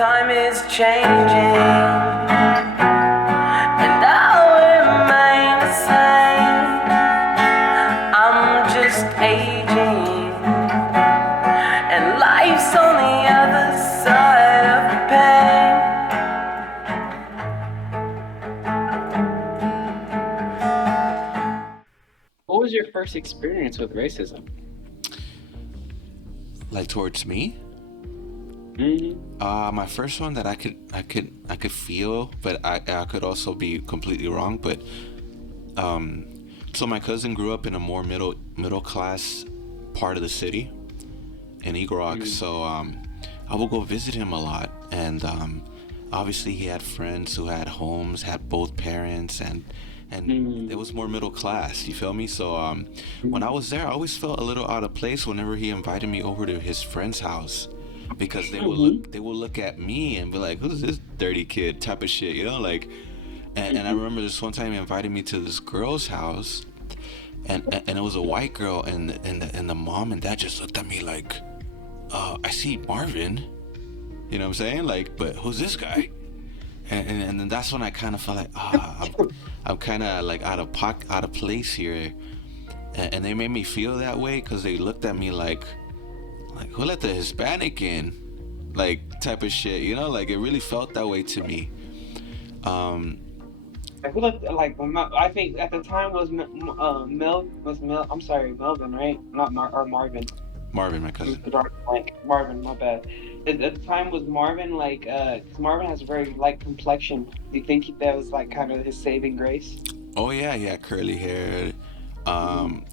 Time is changing, and I'll remain the same. I'm just aging, and life's on the other side of pain. What was your first experience with racism? Like towards me? My first one that I could feel, but I could also be completely wrong. But so my cousin grew up in a more middle class part of the city in Eagle Rock. So I would go visit him a lot, and obviously he had friends who had homes, had both parents, and it was more middle class. You feel me? So when I was there, I always felt a little out of place whenever he invited me over to his friend's house. Because they will look at me and be like, "Who's this dirty kid?" type of shit, you know, like. And I remember this one time he invited me to this girl's house, and it was a white girl, and the mom and dad just looked at me like, "I see Marvin," you know what I'm saying? Like, but who's this guy? And then that's when I kind of felt like, I'm kind of like out of place here, and they made me feel that way because they looked at me like who let the Hispanic in, like type of shit, you know, like it really felt that way to me. I feel like I think at the time was I'm sorry, Melvin, right? Not Marvin. Marvin, my cousin. Marvin, my bad. At the time was Marvin, like, 'cause Marvin has a very light complexion. Do you think that was like kind of his saving grace? Oh yeah, curly hair,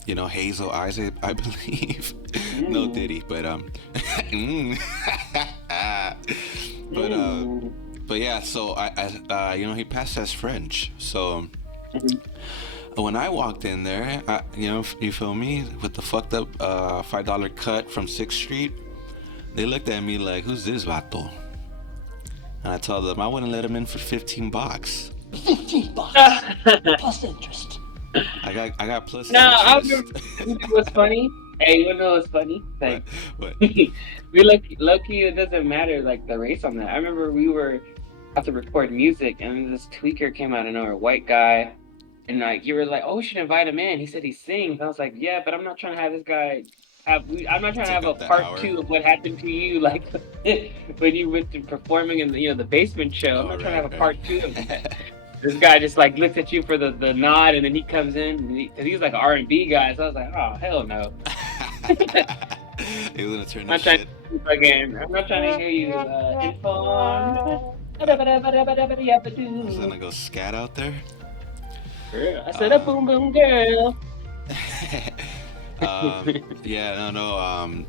you know, hazel eyes, I believe. No Diddy, but but yeah. So I you know, he passed as French. So when I walked in there, you know, you feel me, with the fucked up $5 cut from 6th Street, they looked at me like, "Who's this vato?" And I told them I wouldn't let him in for $15. $15 plus interest. I got plus No, I interest. remember. It was funny. Hey, you know what's funny? Like, What? we lucky. It doesn't matter like the race on that. I remember we were about to record music, and this tweaker came out of nowhere, a white guy, and like you were like, "Oh, we should invite him in." He said he sings. I was like, "Yeah, but I'm not trying to have this guy I'm not trying to Take have a up the part hour. 2 of what happened to you, like when you went to performing in the basement show. I'm not trying to have a part 2 of that. This guy just like looks at you for the nod, and then he comes in, and he's like an R&B guy. So I was like, "Oh, hell no." He was gonna turn I'm this not trying shit. I'm not trying to hear you informed. I was gonna go scat out there. I said a boom boom girl. Yeah, no.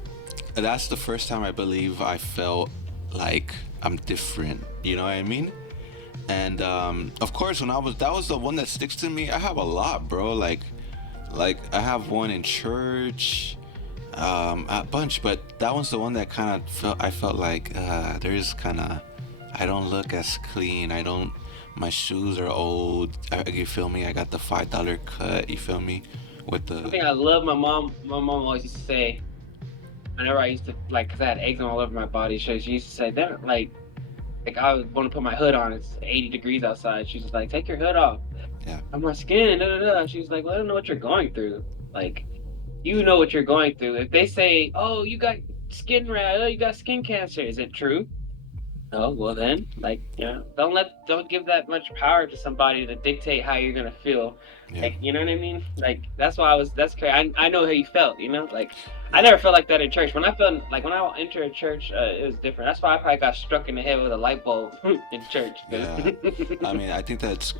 That's the first time I believe I felt like I'm different. You know what I mean? And of course, that was the one that sticks to me. I have a lot, bro. Like I have one in church, a bunch, but that one's the one that kind of I felt like there's kind of, I don't look as clean. My shoes are old. You feel me? I got the $5 cut. You feel me? With the. I think I love my mom. My mom always used to say, whenever I used to cause I had eggs all over my body, so she used to say that like I would want to put my hood on. It's 80 degrees outside. She's just like, "Take your hood off." Yeah. On my skin. She's like, "Well, I don't know what you're going through. Like, you know what you're going through. If they say, oh, you got you got skin cancer, is it true? Oh, well then, don't give that much power to somebody to dictate how you're gonna feel. Yeah. Like, you know what I mean? Like, that's crazy. I know how you felt, you know? Like, I never felt like that in church. When I entered a church, it was different. That's why I probably got struck in the head with a light bulb in church. Yeah. I mean, I think that's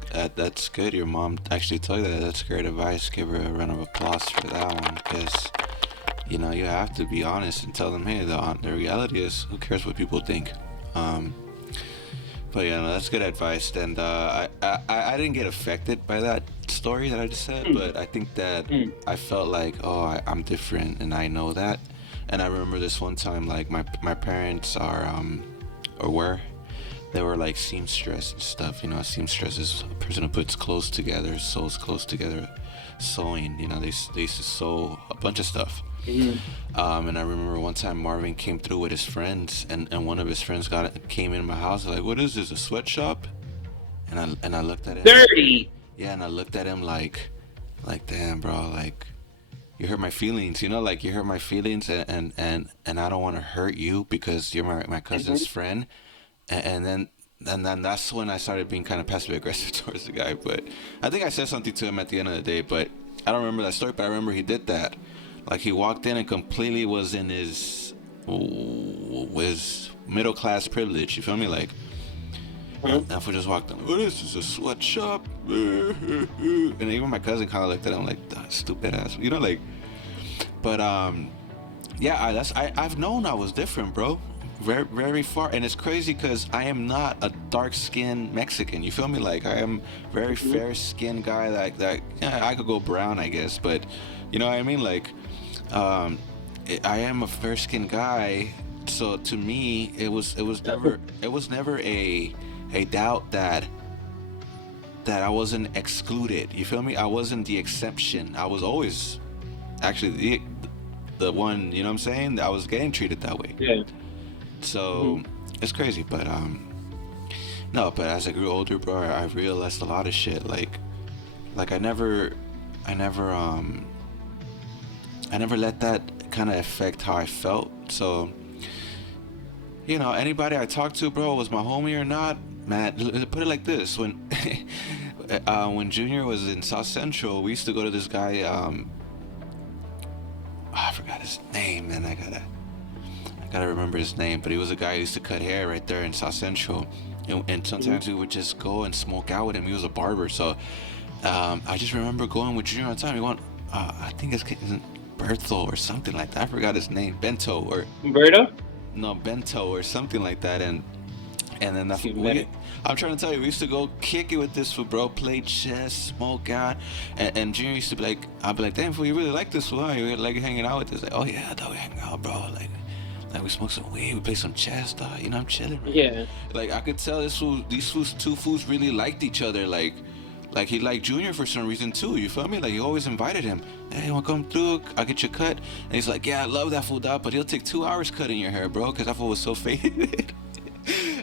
good. Your mom actually told you that. That's great advice. Give her a round of applause for that one, because you know, you have to be honest and tell them, hey, the reality is, who cares what people think? But yeah, no, that's good advice. And I didn't get affected by that story that I just said, but I think that I felt like, oh, I'm different, and I know that. And I remember this one time, like my parents they were like seamstress and stuff. You know, a seamstress is a person who puts sews clothes together, sewing. You know, they used to sew a bunch of stuff. Mhm. And I remember one time Marvin came through with his friends, and one of his friends came in my house like, "What is this? A sweatshop?" And I looked at him. Dirty. Yeah, and I looked at him like, damn, bro, like you hurt my feelings, you know, like you hurt my feelings, and I don't want to hurt you because you're my cousin's Mhm. friend, and then that's when I started being kind of passive aggressive towards the guy. But I think I said something to him at the end of the day, but I don't remember that story. But I remember he did that. Like he walked in and completely was in his middle class privilege. You feel me? Like Mhm. if we just walked in, what is this? A sweatshop? And even my cousin kind of looked at him like, "Ah, stupid ass," you know, like. But yeah, I've known I was different, bro. Very very far, and it's crazy because I am not a dark skinned Mexican. You feel me? Like I am very Mhm. fair skinned guy. That yeah, I could go brown, I guess, but you know what I mean? Like, um, I am a fair skinned guy. So to me, it was never a doubt that I wasn't excluded. You feel me? I wasn't the exception. I was always actually the one. You know what I'm saying? I was getting treated that way. Yeah. So Mhm. it's crazy, but no. But as I grew older, bro, I realized a lot of shit. Like I never, I never let that kind of affect how I felt. So anybody I talked to, bro, was my homie or not, man. Put it like this: when Junior was in South Central, we used to go to this guy. I forgot his name, man. I gotta remember his name, but he was a guy who used to cut hair right there in South Central, and Mhm. sometimes we would just go and smoke out with him. He was a barber, so I just remember going with Junior all the time. We went, I think it's Berthel or something like that. I forgot his name, Bento or Umberto? no Bento or something like that, and then You met we. it? I'm trying to tell you, we used to go kick it with this fool, bro. Play chess, smoke out, and Junior used to be like, I'd be like, damn, fool, you really like this fool? Huh? You like hanging out with this? Like, oh yeah, I thought we hang out, bro. Like we smoke some weed, we play some chess, dog. I'm chilling right here. Yeah. Like I could tell these fools, two fools really liked each other. Like he liked Junior for some reason too. You feel me? Like he always invited him. Hey, you wanna come through? I'll get your cut. And he's like, yeah, I love that fool, dog, but he'll take 2 hours cutting your hair, bro, because that fool was so faded.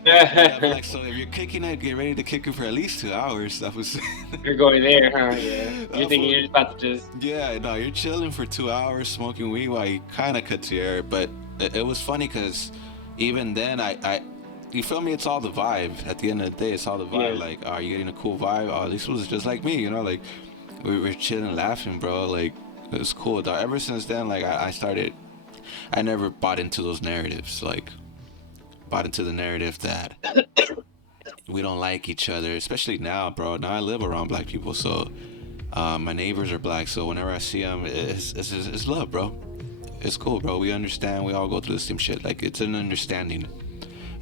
And I'd be like, so if you're kicking it, get ready to kick it for at least 2 hours. That was You're going there, huh? Yeah. You're that thinking fool. you're just about to just. Yeah, no, you're chilling for 2 hours smoking weed while you kind of cuts your hair. But it was funny because even then, you feel me? It's all the vibe. At the end of the day, it's all the Yeah. vibe. Like, are you getting a cool vibe? Oh, this was just like me, Like, we were chilling, laughing, bro. Like, it was cool. Dog. Ever since then, like, I started. I never bought into those narratives. Like, bought into the narrative that we don't like each other, especially now, bro. Now I live around black people, so my neighbors are black, so whenever I see them, it's love, bro. It's cool, bro. We understand. We all go through the same shit. Like it's an understanding.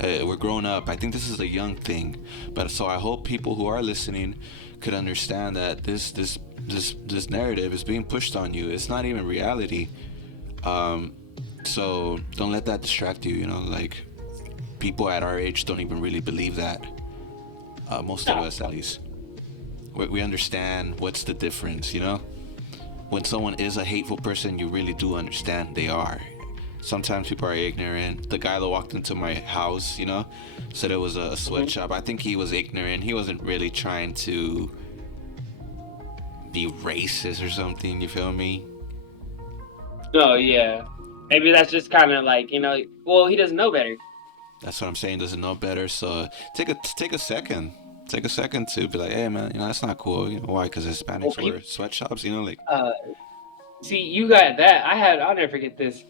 We're grown up. I think this is a young thing, but so I hope people who are listening could understand that this narrative is being pushed on you. It's not even reality. Um, so don't let that distract you. Like people at our age don't even really believe that. Most of No. us, at least. We understand what's the difference. When someone is a hateful person, you really do understand they are. Sometimes people are ignorant. The guy that walked into my house, said it was a Mhm. sweatshop. I think he was ignorant. He wasn't really trying to be racist or something. You feel me? Oh, yeah. Maybe that's just kind of like, well, he doesn't know better. That's what I'm saying. Doesn't know better. So take a second. Take a second to be like, hey man, that's not cool. Why? Because Well, Hispanics wear sweatshops. Like. uh, see, you got that. I'll never forget this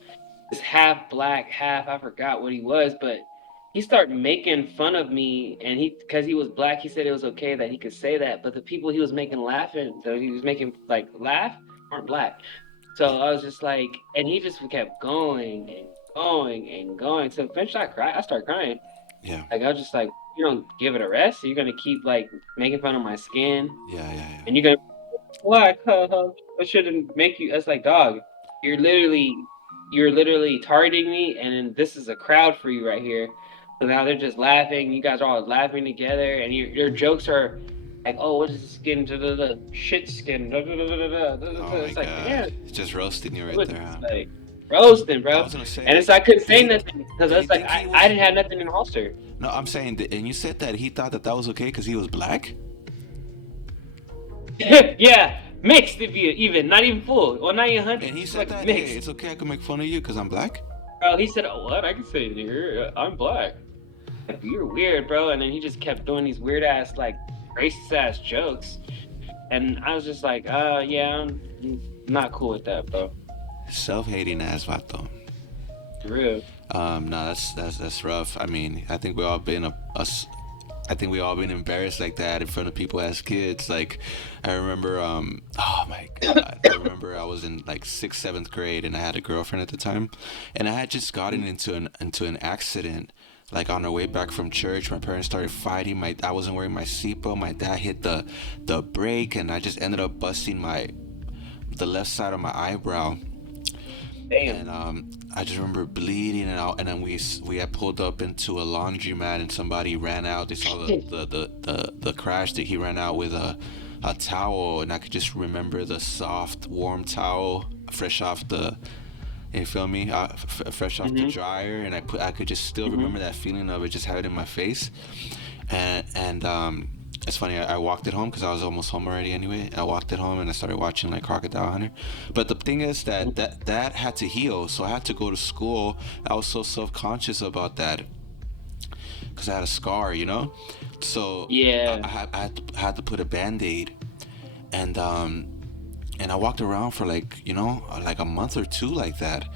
half black, half, I forgot what he was, but he started making fun of me, and because he was black, he said it was okay that he could say that, but the people he was making laughing, that he was making like laugh, weren't black. So I was just like, and he just kept going and going and going. So eventually I started crying. Yeah. Like I was just like, you don't give it a rest. You're gonna keep like making fun of my skin, Yeah. Yeah. Yeah. and you're gonna why? I shouldn't make you. That's like, dog. You're literally, you're literally targeting me, and then this is a crowd for you right here. So now they're just laughing. You guys are all laughing together, and your jokes are like, oh, what is the skin? Da, da, da, shit skin. Da, da, da, da, da, da, da, da. Oh my It's like, god. man, It's just roasting you right what there, is huh? like? roasting, I bro. was gonna say. And so I couldn't say Did he- nothing because did I he was like, think he I was- didn't have nothing in the holster. No, I'm saying, and you said that he thought that that was okay because he was black. Yeah, mixed if you even, not even full, or not even 100. And he said like that, mixed. hey, it's okay, I can make fun of you because I'm black. Bro, he said, "Oh, what? I can say nigger. I'm black." You're weird, bro. And then he just kept doing these weird ass, like, racist ass jokes. And I was just like, yeah, I'm not cool with that, bro. Self-hating ass vato. For real. No, that's rough. I mean, I think we all been I think we all been embarrassed like that in front of people as kids. Like, I remember, oh my god, I remember I was in like 6th, 7th grade, and I had a girlfriend at the time, and I had just gotten into an accident. Like on our way back from church, my parents started fighting. I wasn't wearing my seatbelt. My dad hit the brake, and I just ended up busting the left side of my eyebrow. Damn. And I just remember bleeding and then we had pulled up into a laundromat and somebody ran out. They saw the crash that he ran out with a towel, and I could just remember the soft warm towel fresh off the, you feel me, fresh off the dryer, and I could just still remember that feeling of it, just have it in my face. And it's funny, I walked it home because I was almost home already anyway. I walked it home and I started watching like Crocodile Hunter. But the thing is that had to heal, so I had to go to school. I was so self-conscious about that because I had a scar, you know. So Yeah. I had to put a Band-Aid, and I walked around for like, you know, like a month or two like that,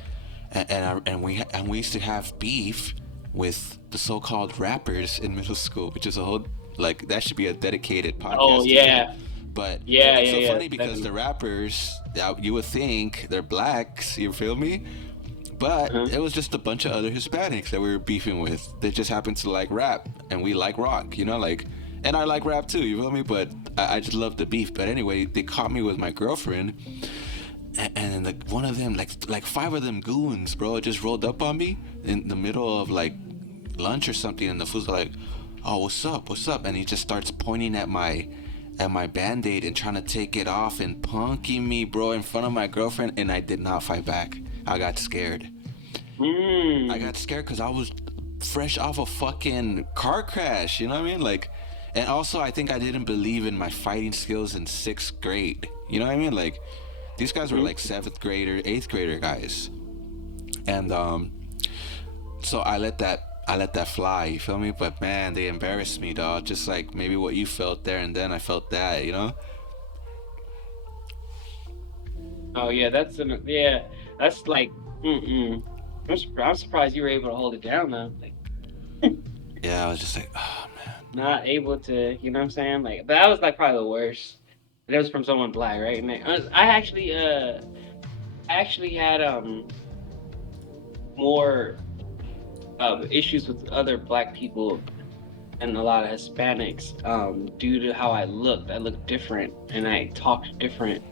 and we used to have beef with the so-called rappers in middle school, which is a whole, like, that should be a dedicated podcast. Oh, yeah. But Yeah, it's so yeah, funny because the rappers, you would think they're blacks, you feel me? But it was just a bunch of other Hispanics that we were beefing with. They just happened to like rap, and we like rock, you know, like, and I like rap too, you feel me? But I just love the beef. But anyway, they caught me with my girlfriend, and like one of them, like 5 of them goons, bro, just rolled up on me in the middle of like lunch or something, and the fool's like, "Oh, what's up?" And he just starts pointing at my Band-Aid and trying to take it off and punking me, bro, in front of my girlfriend, and I did not fight back. I got scared. I got scared because I was fresh off a fucking car crash, you know what I mean? Like, and also I think I didn't believe in my fighting skills in 6th grade, you know what I mean? Like, these guys were like 7th grader, 8th grader guys, and so I let that fly, you feel me? But man, they embarrassed me, dog. Just like maybe what you felt there and then, I felt that, you know? Oh yeah, that's like, I'm surprised you were able to hold it down though. Like, Yeah, I was just like, oh man. not able to, you know what I'm saying? Like, but that was like probably the worst. That was from someone black, right? And I actually had more issues with other black people and a lot of Hispanics due to how I looked. I looked different and I talked different.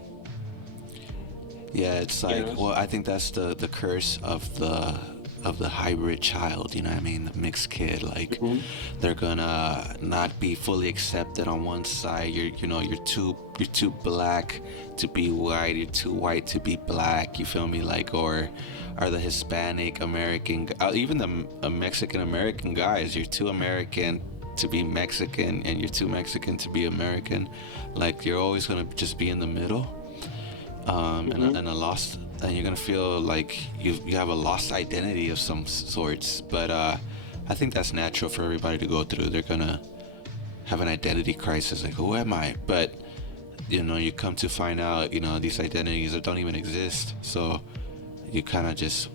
Yeah, it's like, Yeah. well, I think that's the curse of the hybrid child, you know what I mean? The mixed kid, like, they're gonna not be fully accepted on one side. You're too black to be white, you're too white to be black, you feel me? Like, or the Hispanic American, even the Mexican American guys, you're too American to be Mexican, and you're too Mexican to be American. Like, you're always gonna just be in the middle. And a lost, and you're gonna feel like you have a lost identity of some sorts. But I think that's natural for everybody to go through. They're gonna have an identity crisis, like, who am I? But you come to find out, these identities that don't even exist. So you kind of just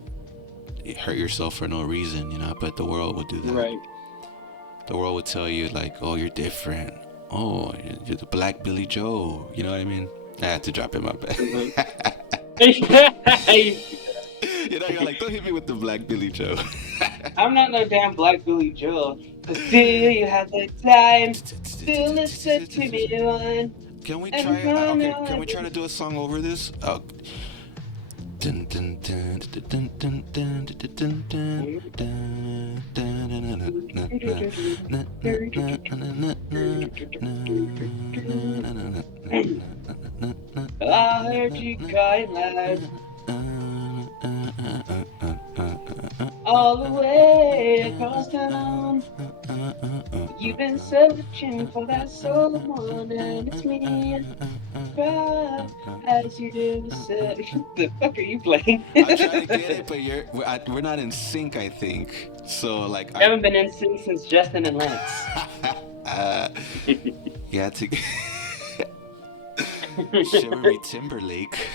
hurt yourself for no reason, But the world would do that. Right. The world would tell you, like, oh, you're different. Oh, you're the Black Billy Joe. You know what I mean? I had to drop it, my bad. You're like, don't hit me with the Black Billy Joe. I'm not no damn Black Billy Joe. But still, you have the time. Still listen to me one. Can we try? Okay, can we try to do a song over this? Oh. Dun, dun, dun, dun, dun, dun, dun, dun, dun, dun, I heard you crying loud. All the way across town. You've been searching for that someone, and it's me. Cry as you do say. The fuck are you playing? I'm trying to get it, but we're not in sync, I think. So like, I haven't been in sync since Justin and Lennox. yeah, to Shiver Me Timberlake.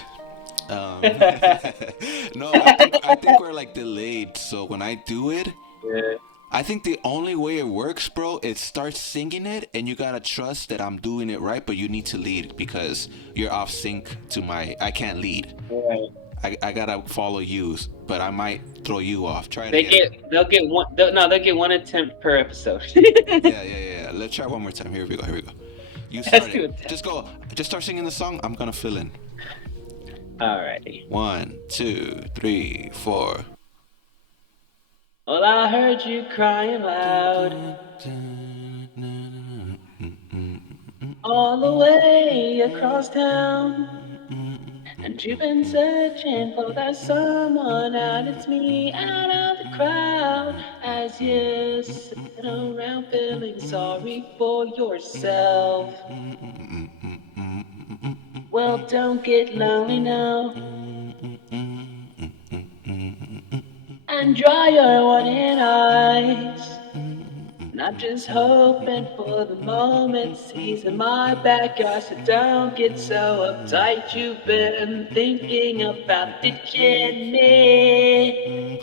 No, I think we're like delayed. So when I do it, Yeah. I think the only way it works, bro, is start singing it, and you gotta trust that I'm doing it right, but you need to lead because you're off sync to I can't lead. Right. I gotta follow you, but I might throw you off. Try it again. They'll get one attempt per episode. Yeah. Let's try one more time. Here we go. You Let's start do it. it. Just start singing the song. I'm gonna fill in. Alrighty. 1, 2, 3, 4. Well, I heard you crying loud all the way across town, and you've been searching for that someone, and it's me out of the crowd as you sit around feeling sorry for yourself. Well, don't get lonely now, and dry your wanting eyes. Not just hoping for the moment seizing my backyard, so don't get so uptight. You've been thinking about ditching me.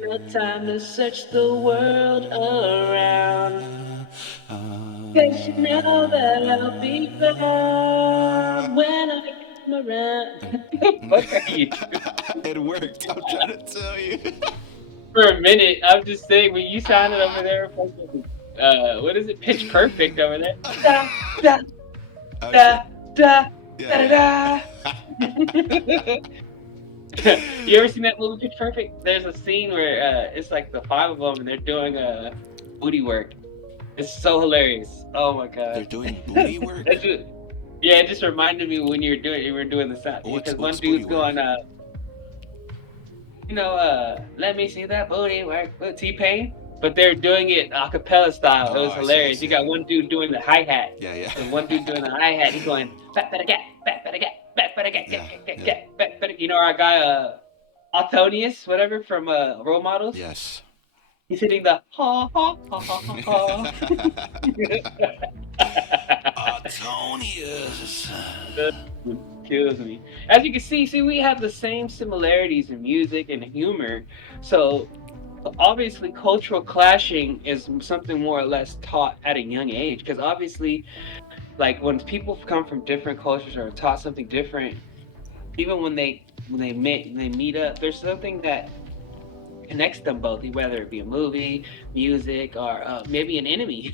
No time to search the world around, 'cause you know that I'll be found when I come around. What are you doing? It worked. I'm trying to tell you. For a minute, I'm just saying, when you sounded over there, fucking, what is it? Pitch Perfect over there. Da, da, da, da, da, da, da. You ever seen that movie Pitch Perfect? There's a scene where it's like the 5 of them and they're doing booty work. It's so hilarious. Oh my god. They're doing booty work? Yeah, it just reminded me when you were doing the sound. Because one dude's going, let me see that booty work with T-Pain. But they're doing it a cappella style. It was hilarious. You got one dude doing the hi-hat. Yeah. And one dude doing the hi-hat. He's going, back better get, back better get, back better get, get, back better. You know our guy, Altonius, whatever, from Role Models? Yes. He's hitting the ha ha ha ha ha. Antonius. Kills me. As you can see we have the same similarities in music and humor. So obviously cultural clashing is something more or less taught at a young age, because obviously, like, when people come from different cultures or are taught something different, even when they meet up, there's something that connects them both, whether it be a movie, music, or maybe an enemy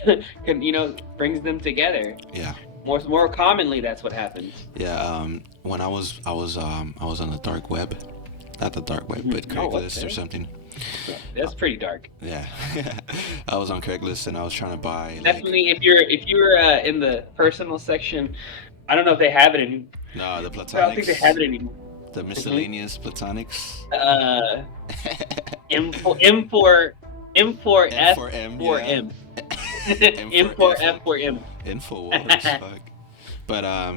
brings them together. Yeah. More commonly, that's what happens. Yeah. When I was on the dark web, not the dark web, but Craigslist or something. That's pretty dark. Yeah. I was on Craigslist and I was trying to buy. Definitely, if you're in the personal section, I don't know if they have it anymore. No, the platonics. I don't think they have it anymore. The miscellaneous platonics. M for F for M. for Yeah. M. M for F for M. Infowars, fuck. But I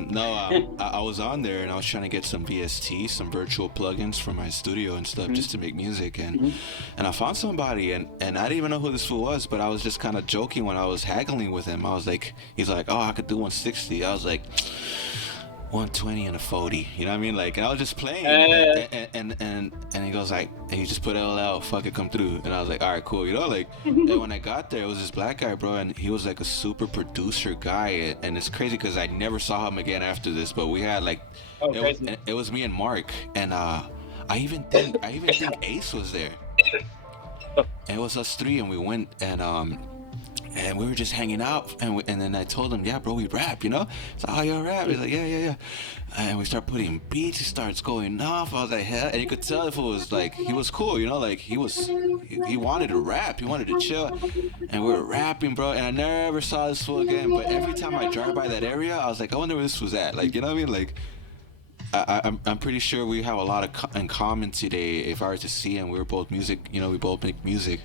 was on there and I was trying to get some VST, some virtual plugins for my studio and stuff, just to make music, and I found somebody and I didn't even know who this fool was, but I was just kind of joking when I was haggling with him. I was like, he's like, oh, I could do 160. I was like, 120 and a 40, you know what I mean? Like, and I was just playing, and he goes like, and he just put LL, fuck it, come through, and I was like, all right, cool, you know, like, and when I got there, it was this black guy, bro, and he was like a super producer guy, and it's crazy because I never saw him again after this, but we had like, it was me and Mark, and I even think Ace was there, and it was us three, and we went, and we were just hanging out, and then I told him, yeah, bro, we rap, you know? So, oh, you rap? He's like, yeah. And we start putting beats, he starts going off. I was like, hell, and you could tell if it was like, he was cool, you know? Like, he wanted to rap, he wanted to chill, and we were rapping, bro, and I never saw this fool again, but every time I drive by that area, I was like, I wonder where this was at, like, you know what I mean? Like, I'm pretty sure we have a lot of in common today. If I were to see him, we were both music. You know, we both make music.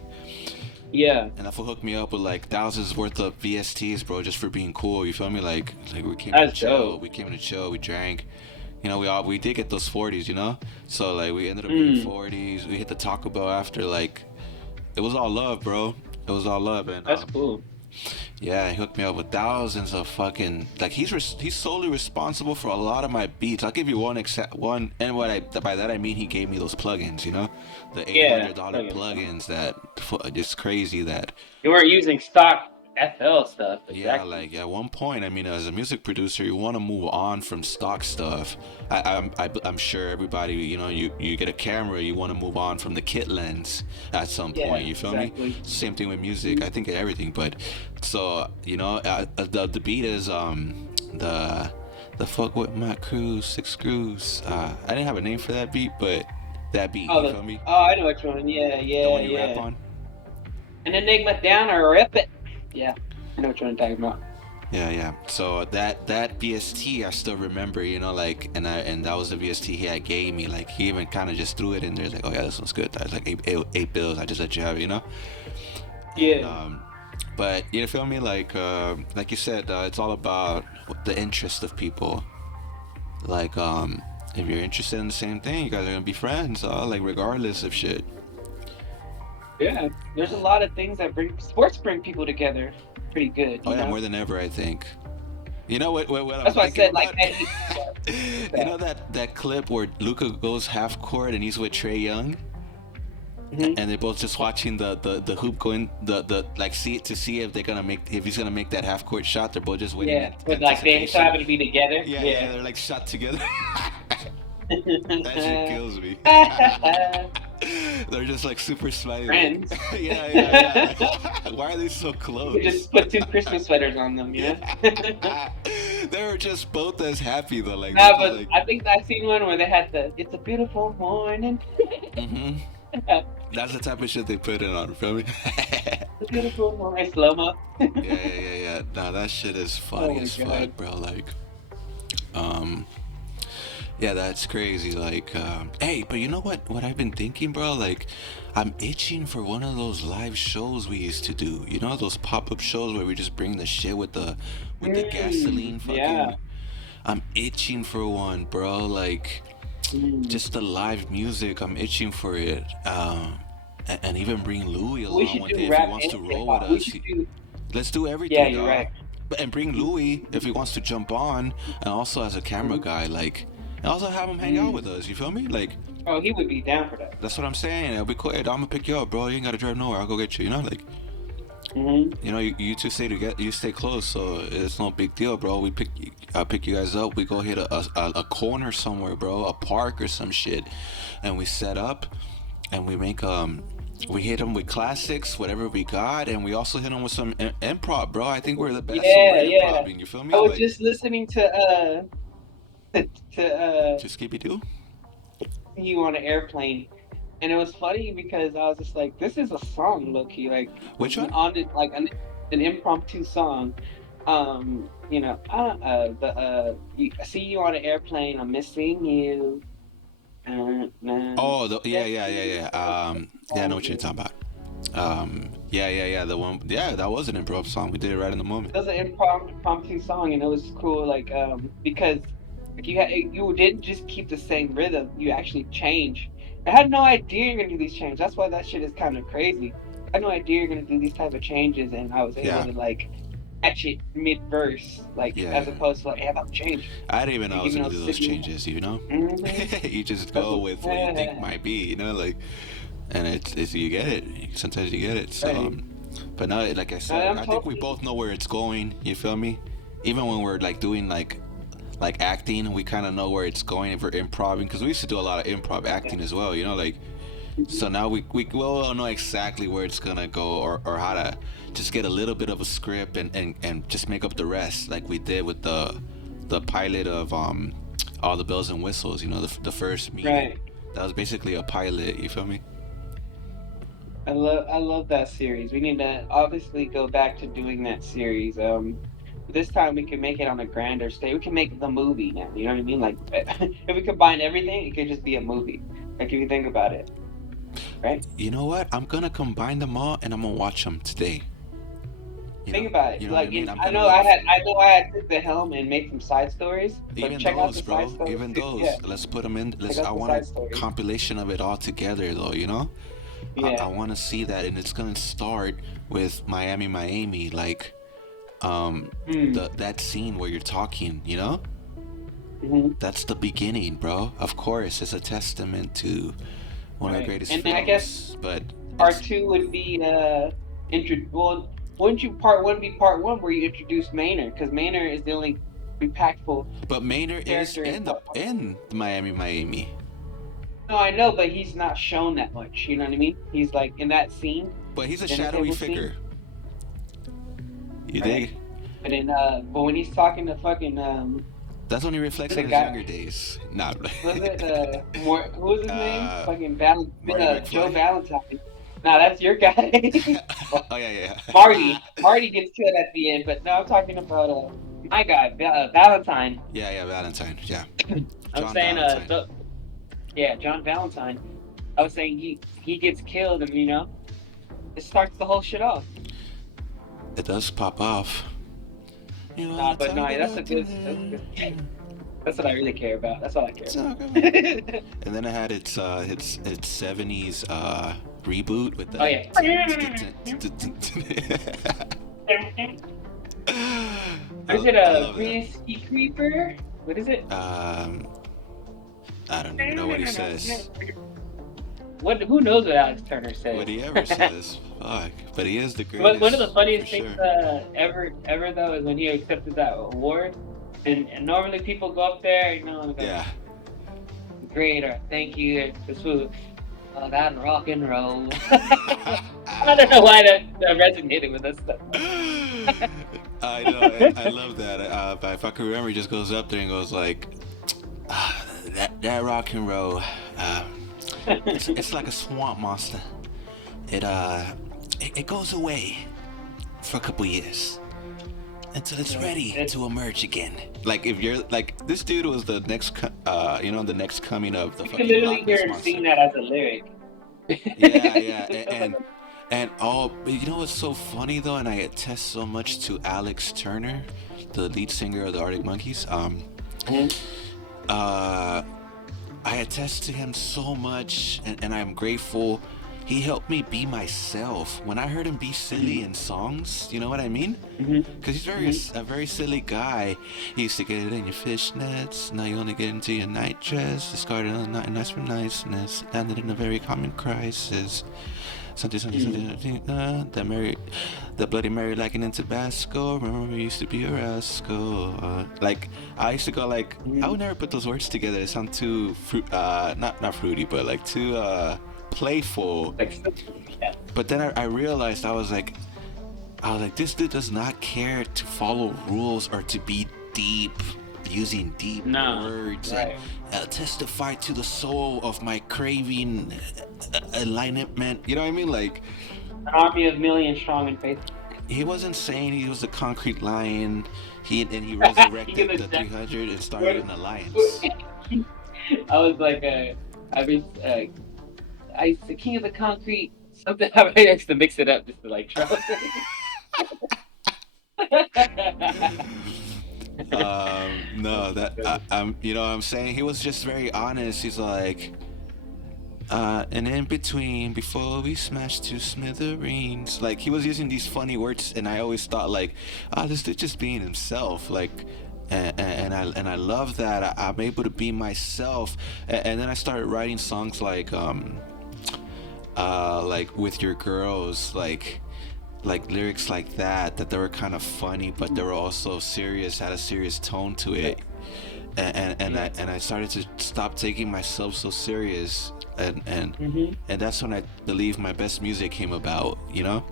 Yeah, And that fool hooked me up with like thousands worth of VSTs, bro, just for being cool. You feel me? Like we came to that's chill. dope. We came to chill. We drank. You know, we did get those 40s. You know, so like we ended up getting Mm, 40s. We hit the Taco Bell after like it was all love, bro. It was all love, and that's cool. yeah, he hooked me up with thousands of fucking like he's solely responsible for a lot of my beats. I'll give you one, and what I by that I mean he gave me those plugins, you know, the Yeah, $800 plugins. plugins that just crazy that You weren't using stock FL stuff, yeah, exactly. like at one point, I mean, as a music producer, you want to move on from stock stuff. I'm sure everybody, you know, you get a camera, you want to move on from the kit lens at some Yeah, point. You feel me? exactly. Same thing with music. I think everything, but so you know, the beat is the fuck with my crew, six screws. I didn't have a name for that beat, but that beat, Oh, you feel me? I know which one. Yeah, The yeah, one you rap yeah. on. An enigma down or rip it. Yeah, I know what you're talking about. Yeah, yeah. So that VST I still remember, you know, like, and that was the VST he had gave me. Like he even kind of just threw it in there. He's like, oh yeah, this one's good. I was like eight bills. I just let you have it, you know. And Yeah. but you feel me? Like you said, it's all about the interest of people. Like if you're interested in the same thing, you guys are gonna be friends. Like regardless of shit. Yeah, there's a lot of things that bring people together pretty good, Oh you yeah, know? more than ever, I think. You know what I'm That's why I thinking said, like, about? any, You know that clip where Luca goes half court and he's with Trey Young, Mhm. and they're both just watching the hoop going the like see if they're gonna make if he's gonna make that half court shot. They're both just waiting Yeah, in but like they still anticipation. happen to be together. Yeah, yeah, they're like shot together. That shit kills me. They're just like super smiley. Friends. Yeah, yeah, yeah. Why are they so close? You could just put two Christmas sweaters on them, you know? Yeah. They were just both as happy though. Like, No, this is but like, I think I seen one where they had the "It's a beautiful morning." hmm It's that's the type of shit they put it on. Feel me? a beautiful morning, slow mo. Yeah. Nah, that shit is funny Oh my as God. fuck, bro. Like, um, yeah, that's crazy. Like, hey, but you know what? What I've been thinking, bro? Like, I'm itching for one of those live shows we used to do. You know, those pop-up shows where we just bring the shit with the gasoline fucking. Yeah. I'm itching for one, bro. Like, Mm. just the live music. I'm itching for it. And even bring Louis We along should one do day if he rap wants and to roll hip with hop. We us. should do. Let's do Yeah, everything, you're dog. right. And bring Louis if he wants to jump on, and also as a camera guy, like, and also have him hang out with us. You feel me? Like, Oh, he would be down for that. that's what I'm saying. It'll be cool. Hey, I'm gonna pick you up, bro. You ain't gotta drive nowhere. I'll go get you. You know, like, Mm-hmm. you know, you two you stay close, so it's no big deal, bro. I pick you guys up. We go hit a corner somewhere, bro, a park or some shit, and we set up, and we make we hit them with classics, whatever we got, and we also hit them with some improv, bro. I think we're the best when Yeah, we're yeah. improvising. You feel me? I was Like, just listening to just keep it do. you on an airplane, and it was funny because I was just like, this is a song, low key, like Which one? on it, like an impromptu song. You know, I see you on an airplane, I'm missing you. Oh, yeah. Yeah, I know what you're talking about. Yeah. The one, yeah, that was an improv song. We did it right in the moment. It was an impromptu song, and it was cool, like because like you didn't just keep the same rhythm, you actually change. I had no idea you're gonna do these changes. That's why that shit is kind of crazy. I had no idea you're gonna do these type of changes, and I was able Yeah. to like catch it mid verse, like Yeah. as opposed to like, hey, I'm about to change. I didn't even know I was Even gonna though do those sitting- changes, you know? Mhm. You just go with what you think might be, you know, like, and it's you get it. Sometimes you get it. So, Right. but now, like I said, I'm I think we totally- both know where it's going. You feel me? Even when we're like doing like acting, we kind of know where it's going if we're improv, because we used to do a lot of improv acting as well, you know, like. So now we will know exactly where it's gonna go, or how to just get a little bit of a script and just make up the rest, like we did with the pilot of all the bells and whistles. You know, the first meeting. Right. That was basically a pilot. You feel me? I love that series. We need to obviously go back to doing that series. This time we can make it on a grander stage. We can make the movie now. You know what I mean? Like, if we combine everything, it could just be a movie. Like, if you think about it, right? You know what? I'm gonna combine them all and I'm gonna watch them today. Think about it. You know what I Like, mean? I'm I gonna know look. I had took the helm and make some side stories. But Even check out those, the side bro. stories. Even too. those. Yeah, Let's put them in. check Let's. out I the want a side stories. compilation of it all together, though. You know. I Yeah. want to see that, and it's gonna start with Miami, Miami, like Mm. that scene where you're talking. You know. Hmm. That's the beginning, bro. Of course, it's a testament to one of the Right. greatest And films. I guess But part two would be well, wouldn't you part one be part one where you introduce Maynard? Because Maynard is the only impactful Maynard is character in in the part one. Miami, Miami. No, I know, but he's not shown that much. You know what I mean? He's like in that scene, But he's a dinner shadowy table figure. scene, You right? dig? But but when he's talking to fucking That's when he reflects the on his guy, younger days. Nah. was it who was his name? Fucking Marty Joe McFly. Valentine. Nah, that's your guy. Oh yeah. Marty gets killed at the end, but no, I'm talking about my guy, Valentine. Yeah, Valentine. Yeah. I'm John saying Valentine. John Valentine. I was saying he gets killed, and it starts the whole shit off. It does pop off. You Nah, wanna but talk no, about that's good. That's what I really care about. That's all I care talk about. about- And then it had its 70s reboot with Oh yeah. Is it I a love that. Risky Creeper? What is it? I don't even know what he says. Who knows what Alex Turner says? What he ever says. Fuck. But he is the greatest. But one of the funniest for things sure. ever though is when he accepted that award, and normally people go up there, and like, Yeah. great, or thank you, this was that rock and roll. I don't know why that resonated with us. I know. I love that. If I can remember, he just goes up there and goes like, that rock and roll. It's like a swamp monster. It goes away for a couple years until it's ready to emerge again. Like if you're like this dude was the next, the next coming of the You can fucking literally Loch Ness hear him monster. sing that as a lyric. Yeah, and you know what's so funny though, and I attest so much to Alex Turner, the lead singer of the Arctic Monkeys. I attest to him so much, and I'm grateful. He helped me be myself. When I heard him be silly in songs, you know what I mean? Because he's a very silly guy. He used to get it in your fishnets. Now you only get into your night dress. Discarded on nice for niceness. Landed in a very common crisis. Something. The Bloody Mary lacking in Tabasco. Remember we used to be a rascal. Like I used to go like I would never put those words together. They sound too not fruity, but like too playful. But then I realized I was like, this dude does not care to follow rules or to be deep, using deep words right. and testify to the soul of my craving alignment. You know what I mean? Like An army of millions strong and faithful. he wasn't saying he was the concrete lion. He resurrected the 300 and started an alliance. I was like, I the king of the concrete. Something I used to mix it up just to like try. No, that I'm you know what I'm saying, he was just very honest. He's like and in between before we smashed to smithereens, like he was using these funny words, and I always thought like this dude just being himself, like and I love that I'm able to be myself. And then I started writing songs like with your girls, like lyrics like that they were kind of funny, but they were also serious, had a serious tone to it. And I started to stop taking myself so serious, and that's when I believe my best music came about, you know.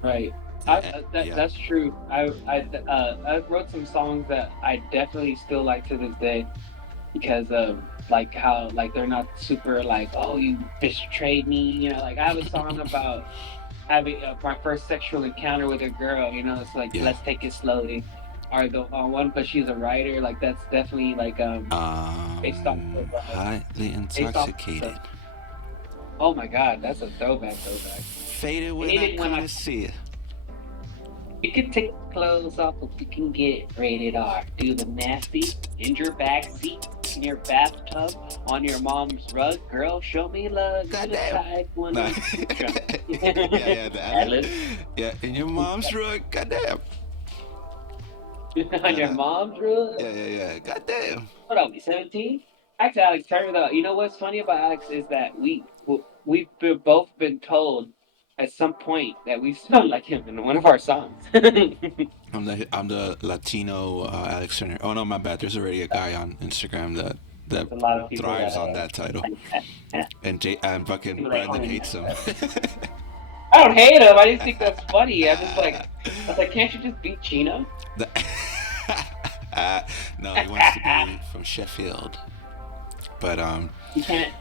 Right. That's true. I wrote some songs that I definitely still like to this day. because of like how like they're not super like, oh, you betrayed me, you know. Like I have a song about having my first sexual encounter with a girl, you know. It's like Yeah. let's take it slowly. Or the one, but she's a writer. Like that's definitely like based off of Highly based off intoxicated. of. Oh my God, that's a throwback, throwback. Faded I when hate I it when couldn't I see it. you can take clothes off, but we can get rated R. Do the nasty in your back seat, in your bathtub, on your mom's rug. Girl, show me love. You're the Goddamn. type one Nah. of drunk. Yeah, the ad Atlas. Yeah, in your mom's rug. Goddamn. On your Nah. mom's rug. Yeah. Goddamn. What are we, 17? Actually, Alex, tell me though. You know what's funny about Alex is that both been told at some point that we sound like him in one of our songs. I'm the Latino Alex Turner. Oh no, my bad. There's already a guy on Instagram that A lot of people thrives that on that title, and fucking people that Brandon claim hates him. that. I don't hate him. I just think that's funny. I was like, can't you just beat Chino? The- no, he wants to be from Sheffield, but You can't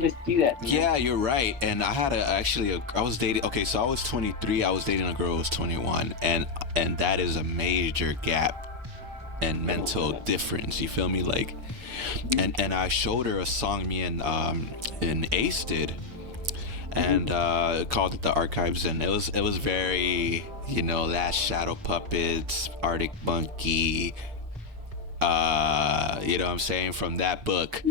just do that. Man. yeah, you're right. And I had I was dating. Okay, so I was 23. I was dating a girl who was 21, and that is a major gap and mental difference. You feel me? Like, and I showed her a song me and Ace did, and called it the Archives, and it was very, Last Shadow Puppets, Arctic Monkey, you know what I'm saying, from that book.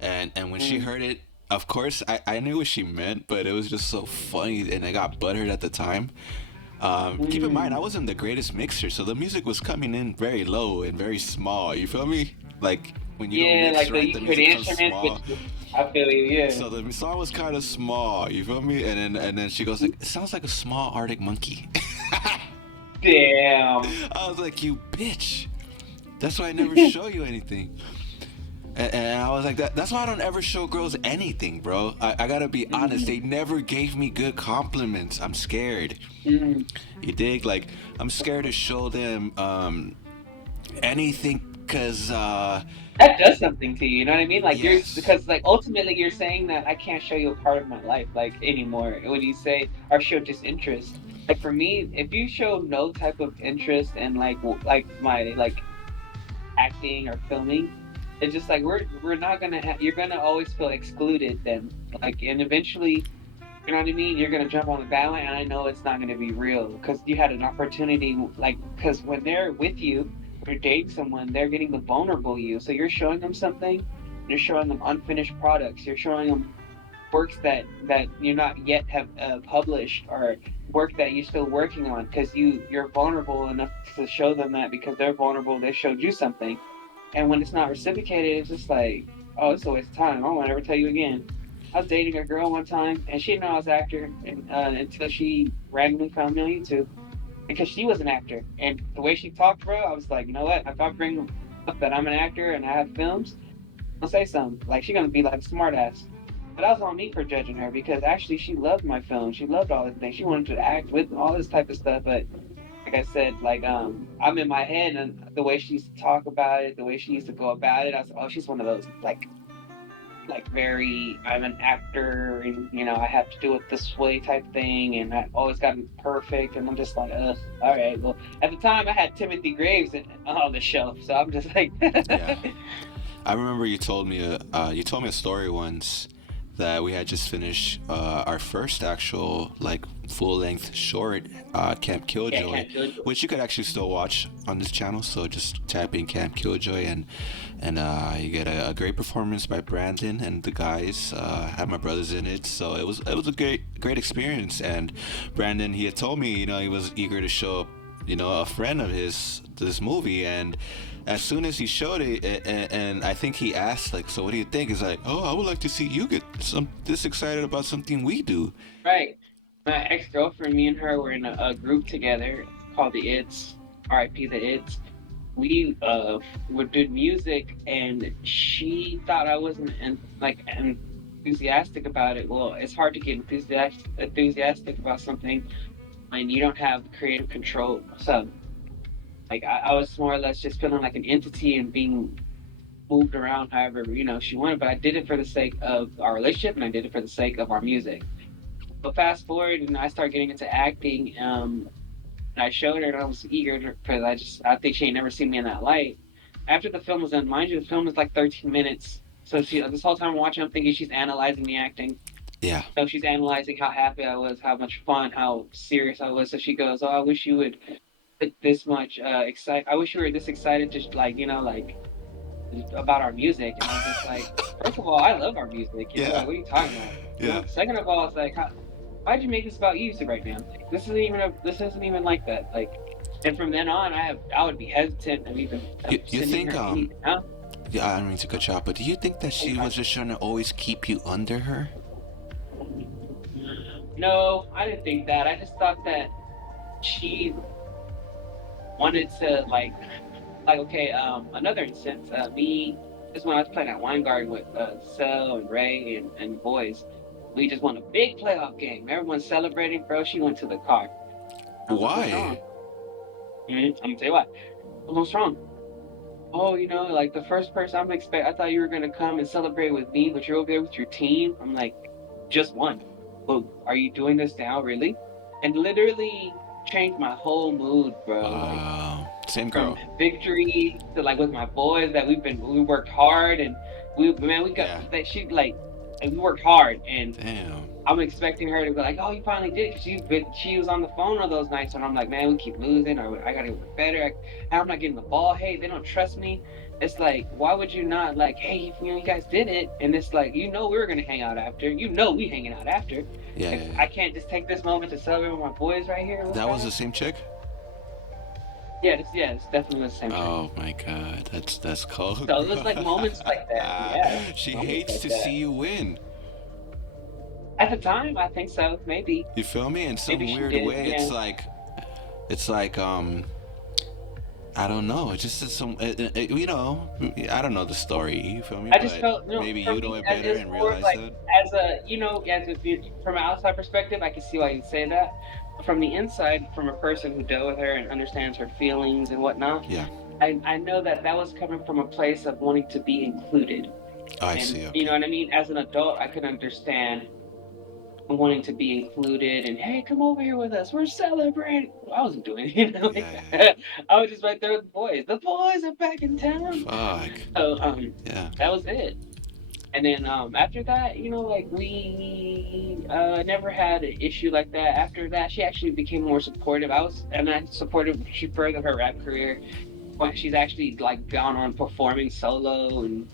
And when she heard it, of course I knew what she meant, but it was just so funny, and I got buttered at the time. Keep in mind, I wasn't the greatest mixer, so the music was coming in very low and very small. You feel me? Like when you don't Yeah, mix like right, the the for the music comes instruments, small. which I feel you. Yeah. So the song was kind of small. You feel me? And then she goes like, "It sounds like a small Arctic monkey." Damn. I was like, "You bitch! That's why I never show you anything." And I was like, that's why I don't ever show girls anything, bro. I gotta be honest. They never gave me good compliments. I'm scared. Mhm. You dig? Like, I'm scared to show them anything because, That does something to you. You know what I mean? Like you're yes. because like ultimately you're saying that I can't show you a part of my life like anymore. When you say or show just interest, like for me, if you show no type of interest in like my like acting or filming, it's just like we're not gonna you're gonna always feel excluded then. Like and eventually, you know what I mean? You're gonna jump on the bandwagon, and I know it's not gonna be real because you had an opportunity. Like because when they're with you, when you're dating someone, they're getting the vulnerable you. So you're showing them something. You're showing them unfinished products. You're showing them works that you're not yet have published or work that you're still working on because you're vulnerable enough to show them that because they're vulnerable. They showed you something, and when it's not reciprocated, it's just like, oh, it's a waste of time. I won't ever tell you again. I was dating a girl one time, and she didn't know I was an actor until she randomly found me on YouTube because she was an actor. And the way she talked, bro, I was like, you know what? If I bring up that I'm an actor and I have films, I'll say something. Like, she's gonna be like a smart ass. But that was on me for judging her because actually she loved my film. She loved all this things. She wanted to act with all this type of stuff. But like I said, like I'm in my head and the way she used to talk about it, the way she used to go about it, I was like, oh, she's one of those like very I'm an actor and I have to do it this way type thing and I always got to be perfect and I'm just like all right, well at the time I had Timothy Graves on the show, so I'm just like Yeah. I remember you told me a story once that we had just finished our first actual like full length short, Camp yeah, Killjoy, can't do it. which you could actually still watch on this channel. So just tap in Camp Killjoy and you get a great performance by Brandon and the guys. Had my brothers in it, so it was a great experience. And Brandon, he had told me he was eager to show a friend of his this movie, and as soon as he showed it, and I think he asked like, so what do you think? He's like, oh, I would like to see you get this excited about something we do. Right. My ex-girlfriend, me and her were in a group together called the It's, R.I.P. the It's. We would do music, and she thought I wasn't enthusiastic about it. Well, it's hard to get enthusiastic about something when you don't have creative control. So, like, I was more or less just feeling like an entity and being moved around however, she wanted, but I did it for the sake of our relationship and I did it for the sake of our music. But fast forward and I started getting into acting, and I showed her and I was eager because I think she ain't never seen me in that light. After the film was done, mind you, the film is like 13 minutes. So this whole time I'm watching, I'm thinking she's analyzing the acting. Yeah. So she's analyzing how happy I was, how much fun, how serious I was. So she goes, "Oh, I wish you would put this much excite. I wish you were this excited, just like about our music." And I was just like, first of all, I love our music. Yeah. Like, what are you talking about? Yeah. Second of all, it's like, why'd you make this about you right now? Like, this isn't even like that. Like, and from then on, I would be hesitant of even You think her anything else. yeah, I don't mean to cut you off, but do you think that she was just trying to always keep you under her? No, I didn't think that. I just thought that she wanted to okay. Another instance, me this when I was playing at Weingarten with Cell and Ray and boys. We just won a big playoff game. Everyone's celebrating, bro. She went to the car. I was like, "What's wrong?" Why? I'm gonna tell you what. What's wrong? Oh, like the first person I thought you were gonna come and celebrate with me, but you're over there with your team. I'm like, just one. Well, are you doing this now, really? And literally changed my whole mood, bro. Same From girl. victory to like with my boys that we worked hard and we got Yeah. that she like and we worked hard and Damn. I'm expecting her to be like, "Oh, you finally did it," because she was on the phone all those nights, and I'm like, "Man, we keep losing, or I gotta get better. I'm not getting the ball. Hey, they don't trust me." It's like, why would you not like, hey, you guys did it, and it's like, we were gonna hang out after. We hanging out after. Yeah. If I can't just take this moment to celebrate with my boys right here. That was the same chick? Yeah, it's definitely the same. Oh my god, that's cold. So it was like moments like that. Yeah. She moments hates like to that. see you win. At the time, I think so. Maybe. You feel me? In some Maybe she weird did, way, yeah. it's like I don't know. It's just some, I don't know the story. You feel me? I just But felt maybe for you me, know it better it's and more realize like that. from an outside perspective, I can see why you'd say that. But from the inside, from a person who dealt with her and understands her feelings and whatnot, Yeah. I know that was coming from a place of wanting to be included. I And see. you know what I mean? As an adult, I could understand wanting to be included and hey, come over here with us. We're celebrating. I wasn't doing it, Yeah. I was just right there with the boys. The boys are back in town. Fuck. So Yeah. that was it. And then after that, we never had an issue like that. After that, she actually became more supportive. I supported. She furthered her rap career. She's actually like gone on performing solo and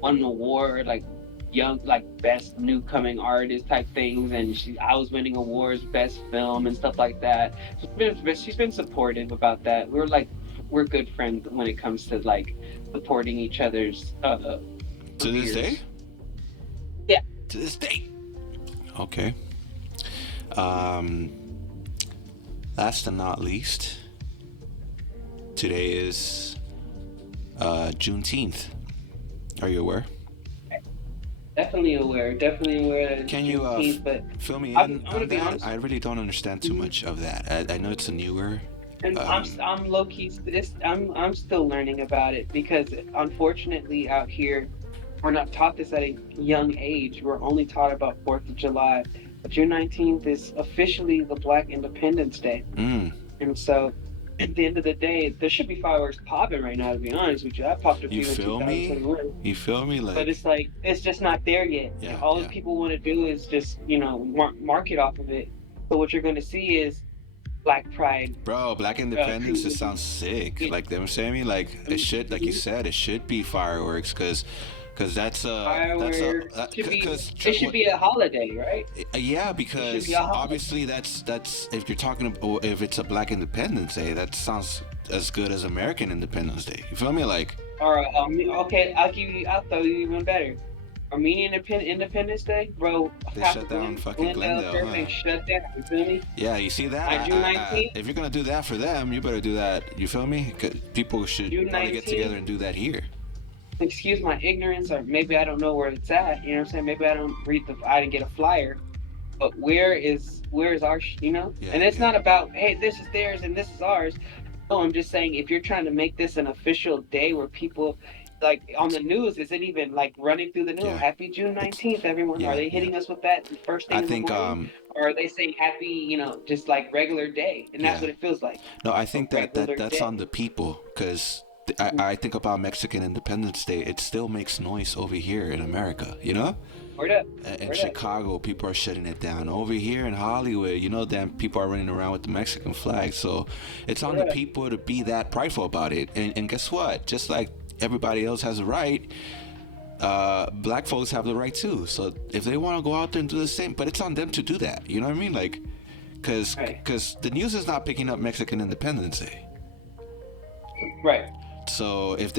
won an award, like young, like best new coming artist type things. And I was winning awards, best film and stuff like that. She's been supportive about that. We're good friends when it comes to like supporting each other's. To this day? Yeah. To this day. Okay. Last and not least, today is Juneteenth. Are you aware? Definitely aware. That Can you but fill me I'm in gonna on be that? honest. I really don't understand too much of that. I know it's a newer. And I'm low key. I'm still learning about it because unfortunately out here we're not taught this at a young age. We're only taught about 4th of July. But June 19th is officially the Black Independence Day. And so at the end of the day, there should be fireworks popping right now, to be honest with you. I popped a few You in feel me? 2021. You feel me? But it's like, it's just not there yet. Yeah, And all yeah. people want to do is just, market off of it. So what you're going to see is Black Pride. Bro, Black Independence, it cruises. sounds sick. Yeah. Like them saying me, like it should, like you said, it should be fireworks, cause that's Fireworks it should be a holiday, right? yeah, because be a holiday. obviously that's if you're talking about, if it's a Black Independence Day, that sounds as good as American Independence Day. You feel me? Like, Or okay, I'll throw you even better. Armenian Independence Day, bro. they shut down fucking Glendale, everything huh? shut down. You feel me? Yeah, you see that? Like June 19th? If you're gonna do that for them, you better do that. You feel me? 'Cause people should June probably get 19th? together and do that here. Excuse my ignorance, or maybe I don't know where it's at. You know what I'm saying? Maybe I didn't get a flyer. But where is our, Yeah, and it's yeah. not about, hey, this is theirs and this is ours. No, I'm just saying if you're trying to make this an official day where people like on the news, is it even like running through the news? Yeah. Happy June It's 19th, everyone. Are yeah, they yeah. hitting us with that first I thing in the think morning? Or are they saying happy, just like regular day? And that's yeah. what it feels like. No, I A think regular that's on day. the people because Mhm. I think about Mexican Independence Day. It still makes noise over here in America, you know? Word up. In Word up. Chicago, people are shutting it down. Over here in Hollywood, damn, people are running around with the Mexican flag. So it's on the Word up. people to be that prideful about it. And guess what? Just like everybody else has a right, black folks have the right too. So if they want to go out there and do the same, but it's on them to do that. You know what I mean? Like, Right. cause the news is not picking up Mexican Independence Day. Right. So if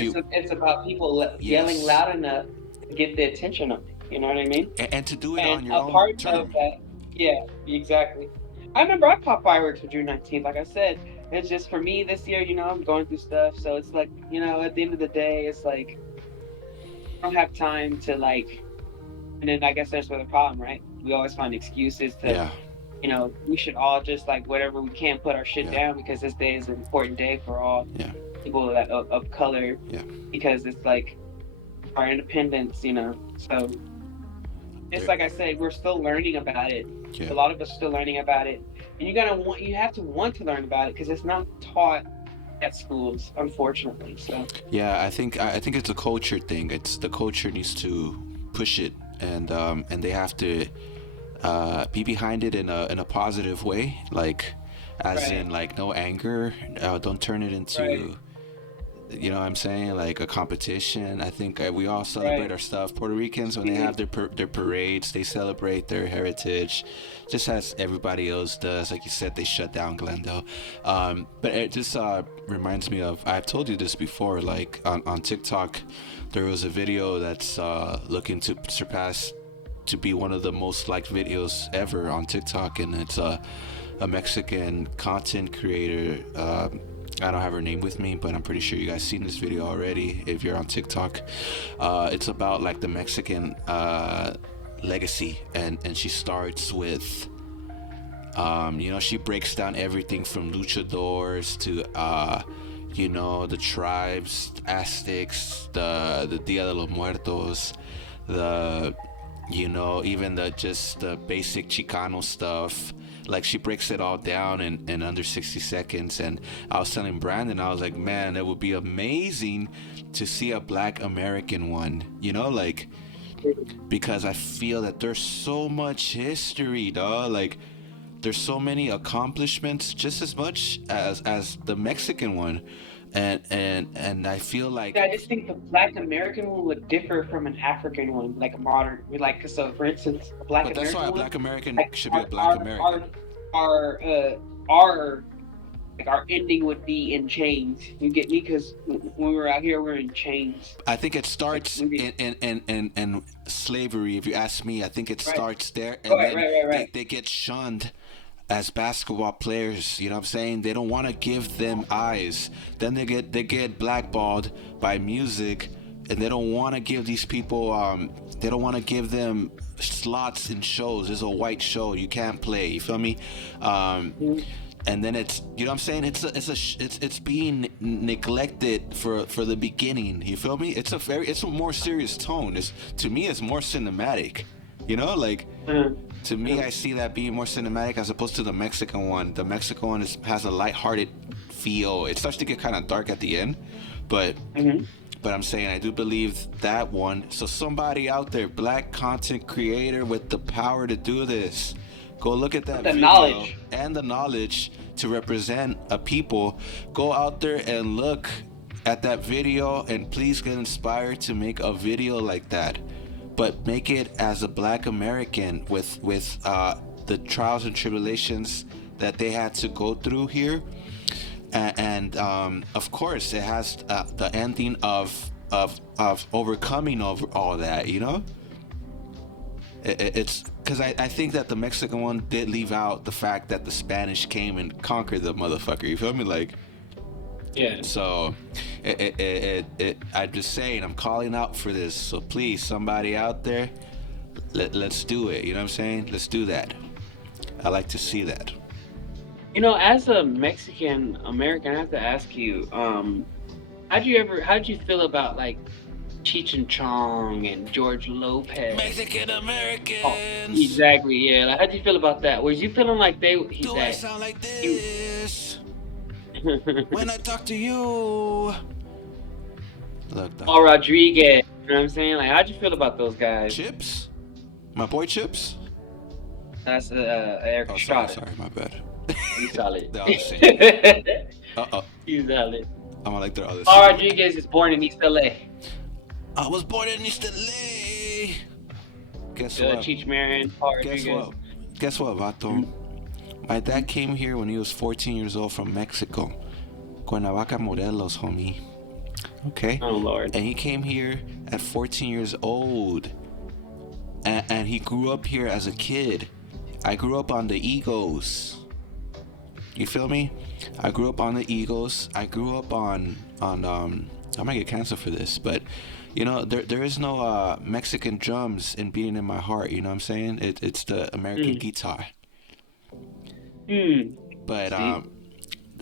you It's about people yelling yes, loud enough to get the attention of it. You know what I mean? and to do it And on your a own part of term. that, yeah, exactly. I remember I popped fireworks for June 19th. Like I said, it's just for me this year, I'm going through stuff. So it's like, at the end of the day, it's like, I don't have time to like, and then I guess that's where the problem, right? We always find excuses to, Yeah, we should all just like whatever we can put our shit yeah, down because this day is an important day for all yeah, people that of color yeah. because it's like our independence, So it's There, like I said, we're still learning about it. yeah. A lot of us still learning about it, and you have to want to learn about it because it's not taught at schools, unfortunately. So Yeah, I think it's a culture thing. It's the culture needs to push it, and they have to be behind it in a positive way, like as right, in like no anger. Don't turn it right, into what I'm saying, like a competition. I think we all celebrate right. our stuff. Puerto Ricans, when they have their parades, they celebrate their heritage, just as everybody else does. Like you said, they shut down Glendale. But it just reminds me of, I've told you this before, like on TikTok, there was a video that's looking to surpass, to be one of the most liked videos ever on TikTok, and it's a Mexican content creator. I don't have her name with me, but I'm pretty sure you guys seen this video already if you're on TikTok. It's about like the Mexican legacy, and she starts with she breaks down everything from luchadors to the tribes, Aztecs, the Dia de los Muertos, the even the basic Chicano stuff. Like, she breaks it all down in under 60 seconds. And I was telling Brandon, I was like, man, it would be amazing to see a Black American one, like, because I feel that there's so much history, dog. Like, there's so many accomplishments, just as much as the Mexican one. And I feel like, Yeah, I just think the Black American one would differ from an African one, like a modern, like so. For instance, a Black but that's why American a one, Black American like should be a Black American. our our like our ending would be in chains. You get me? Because when we were out here, we're in chains. I think it Like starts in slavery. If you ask me, I think it right, starts there, and right, then right, right, right. they get shunned as basketball players. You know what I'm saying? They don't want to give them eyes. Then they get blackballed by music, and they don't want to give these people. They don't want to give them slots in shows. There's a white show, you can't play. You feel me? Mhm. And then it's, what I'm saying, it's being neglected for the beginning. You feel me? It's a more serious tone. To me, it's more cinematic. Like, to me, I see that being more cinematic as opposed to the Mexican one. The Mexican one has a lighthearted feel. It starts to get kind of dark at the end, but Mhm. but I'm saying I do believe that one. So somebody out there, Black content creator with the power to do this, go look at that The video knowledge. and the knowledge to represent a people. Go out there and look at that video, and please get inspired to make a video like that. But make it as a Black American with the trials and tribulations that they had to go through here. And of course, it has the ending of overcoming over all that. It's because I think that the Mexican one did leave out the fact that the Spanish came and conquered the motherfucker. You feel me? Like, Yeah. so I'm just saying, I'm calling out for this. So please, somebody out there, let's do it. You know what I'm saying? Let's do that. I like to see that. As a Mexican American, I have to ask you, how'd you feel about like Cheech and Chong and George Lopez? Mexican Oh, Americans. exactly. Yeah. Like, how'd you feel about that? Was you feeling like Do I sound like you? this when I talk to you? Look, Paul Rodriguez. You know what I'm saying? Like, how'd you feel about those guys? Chips, my boy Chips. That's Eric Oh, Estrada. sorry, my bad. He's solid. They're all the same. He's solid. I'm like they're all the Paul same. Rodriguez is born in East LA. I was born in East LA. Guess Good what? Cheech Marin, Paul Guess Rodriguez. what? Guess what, Vato? My dad came here when he was 14 years old from Mexico. Cuernavaca, Morelos, homie. Okay? Oh, Lord. And he came here at 14 years old. And he grew up here as a kid. I grew up on the Egos. You feel me? I grew up on the Egos. I grew up on I might get canceled for this, but you know, there is no Mexican drums and beating in my heart, you know what I'm saying? It's the American guitar. But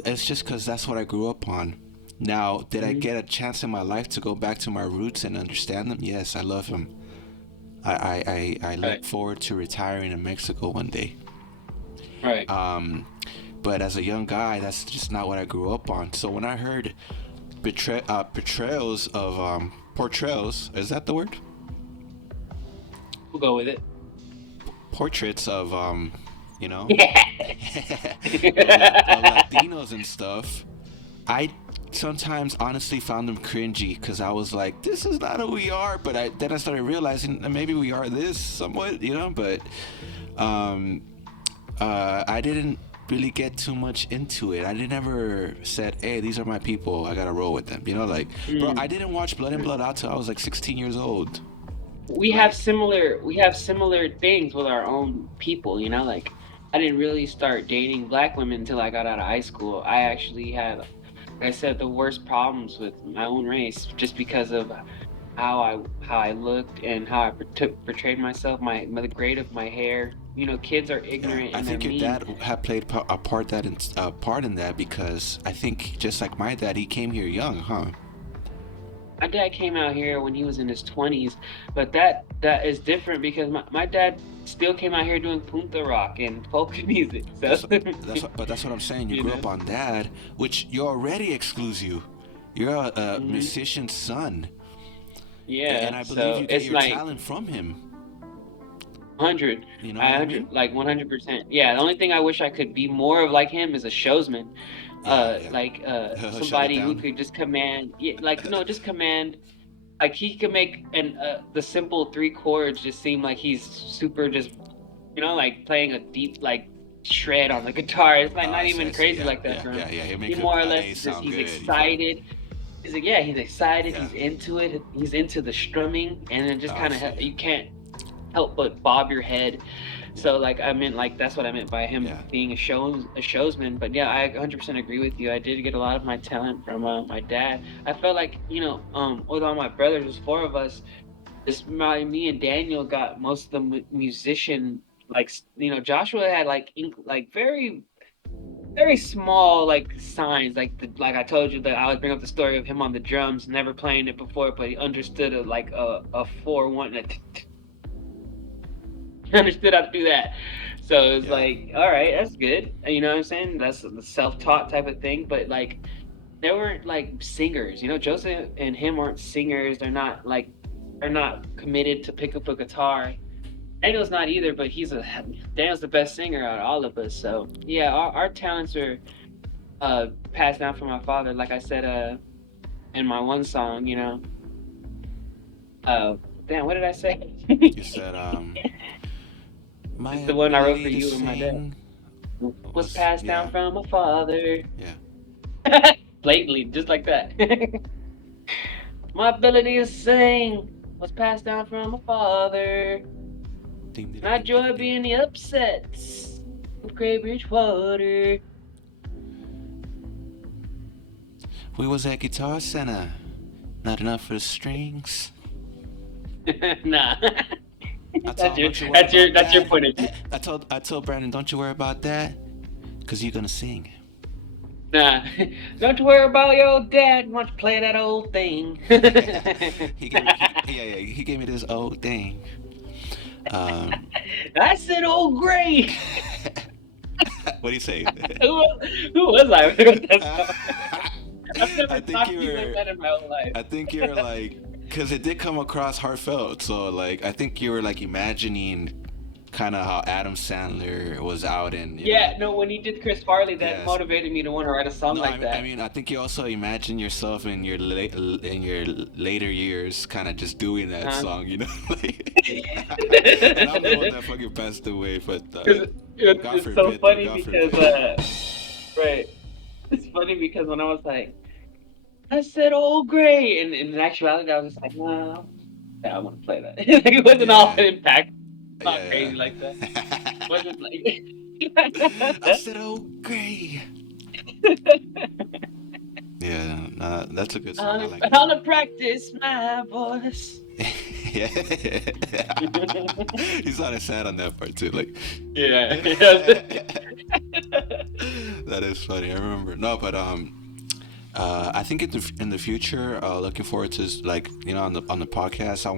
it's just because that's what I grew up on. Now, did I get a chance in my life to go back to my roots and understand them? Yes, I love them. I look forward to retiring in Mexico one day. Right. But as a young guy, that's just not what I grew up on. So when I heard portrayals, is that the word? We'll go with it. Portraits of, you know, of Latinos and stuff, I sometimes honestly found them cringy because I was like, this is not who we are. But then I started realizing that maybe we are this somewhat, you know. But I didn't really get too much into it. I never said, hey, these are my people, I gotta roll with them, you know. Like, bro, I didn't watch Blood In Blood Out till I was like 16 years old. We have similar things with our own people, you know. Like, I didn't really start dating black women until I got out of high school. I actually had, like I said, the worst problems with my own race just because of how I looked and how I portrayed myself, the grade of my hair. You know, kids are ignorant. Yeah, I and think they're your mean. dad had played a part in that because I think just like my dad, he came here young, huh? My dad came out here when he was in his 20s, but that is different because my dad still came out here doing punta rock and folk music. So That's what I'm saying. You grew up on that, which you already excludes you. You're a musician's son. Yeah, And I believe so you get it's your like talent from him. 100. You know what I 100, mean? like 100%. Yeah, the only thing I wish I could be more of like him is a showsman. Like Shut it somebody who down. could just command, just command. Like he could make the simple 3 chords just seem like he's super just, like playing a deep like shred on the guitar. It's like not even crazy like that for him. He'll make He it more or A less just sound he's good. excited. He's like, he's excited. Yeah. He's into it. He's into the strumming, and then just Oh, kind shit. of you can't help but bob your head. So like I meant like that's what I meant by him being a showsman. But yeah, I 100% agree with you. I did get a lot of my talent from my dad. I felt like with all my brothers, there's 4 of us. Me and Daniel got most of the musician, like Joshua had like very very small like signs, like like I told you that I would bring up the story of him on the drums, never playing it before, but he understood a 4-1. He understood how to do that. So it's like, all right, that's good. You know what I'm saying? That's the self-taught type of thing. But like, they weren't like singers. Joseph and him aren't singers. They're not committed to pick up a guitar. Daniel's not either, but Daniel's the best singer out of all of us. So yeah, our talents are passed down from my father. Like I said, in my one song, damn, what did I say? You said It's the one I wrote for you and my dad. Was passed down from my father. Yeah. Blatantly, just like that. My ability to sing was passed down from my father. And I enjoy being the upsets of Great Bridgewater. We was at Guitar Center. Not enough for the strings. Nah. That's your point of view. I told Brandon, don't you worry about that, cause you're gonna sing. Nah, don't you worry about your dad. Want to play that old thing? He gave he gave me this old thing. Um, I said old gray. what do you say? Who was I? I've never I think talked you to you like were. that in my whole life. I think you were like, because it did come across heartfelt. So like, I think you were like imagining kind of how Adam Sandler was out and Yeah, no, when he did Chris Farley, that Yes. motivated me to want to write a song No, like that. I mean, I think you also imagine yourself in your later years, kind of just doing that song, you know. And I'm the one that fucking passed away, but God It's forbid, so though, funny God because, forbid. right, it's funny because when I was like, I said old gray, and in actuality, I was just like, no, yeah, I want to play that. Like, it wasn't all Yeah. impact, not Yeah, crazy like that. It wasn't I like. said, "Oh, great." Yeah, that's a good song. I like I that. want to practice my voice. Yeah, he sounded sad on that part too. Like, Yeah. that is funny. I remember. No, but I think in the future, looking forward to like on the podcast, I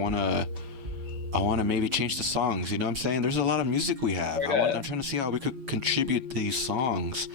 wanna maybe change the songs. You know what I'm saying? There's a lot of music we have. I'm trying to see how we could contribute these songs.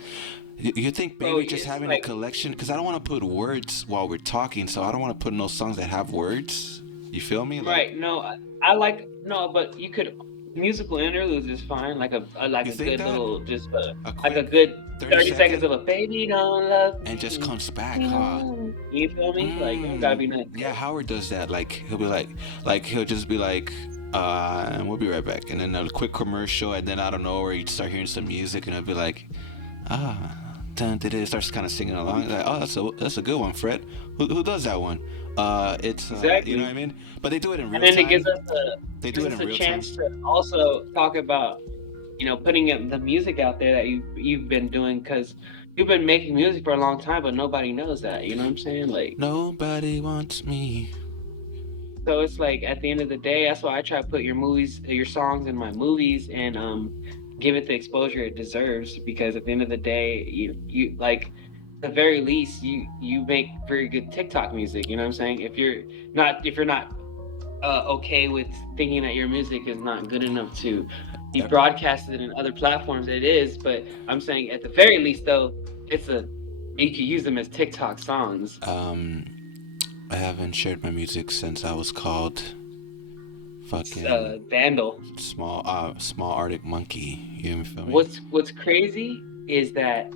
You think maybe Bro, just it's having like- a collection? Because I don't want to put words while we're talking, so I don't want to put no songs that have words. You feel me? Like, Right. No, I like but you could musical interludes is fine. Like a You good think that? little just quick like a good 30 30 seconds of a baby don't love and just me. comes back, huh? You feel me? Like it gotta be nice. Yeah, Howard does that. Like he'll be like he'll just be like, and we'll be right back, and then a quick commercial, and then out of nowhere you start hearing some music, and I'll be like, dun, dun, dun, starts kind of singing along. Like, oh, that's a good one, Fred. Who does that one? It's Exactly. you know what I mean. But they do it in real And then time. it gives us They do it in a real time. chance to also talk about putting the music out there that you've been doing, because you've been making music for a long time, but nobody knows that. You know what I'm saying? Like, Nobody wants me. so it's like at the end of the day, that's why I try to put your songs in my movies and give it the exposure it deserves. Because at the end of the day, you like, at the very least, you make very good TikTok music. You know what I'm saying? If you're not okay with thinking that your music is not good enough to be broadcasted in other platforms, it is. But I'm saying at the very least, though, you could use them as TikTok songs. I haven't shared my music since I was called fucking Vandal. small Arctic monkey. You feel me? What's crazy is that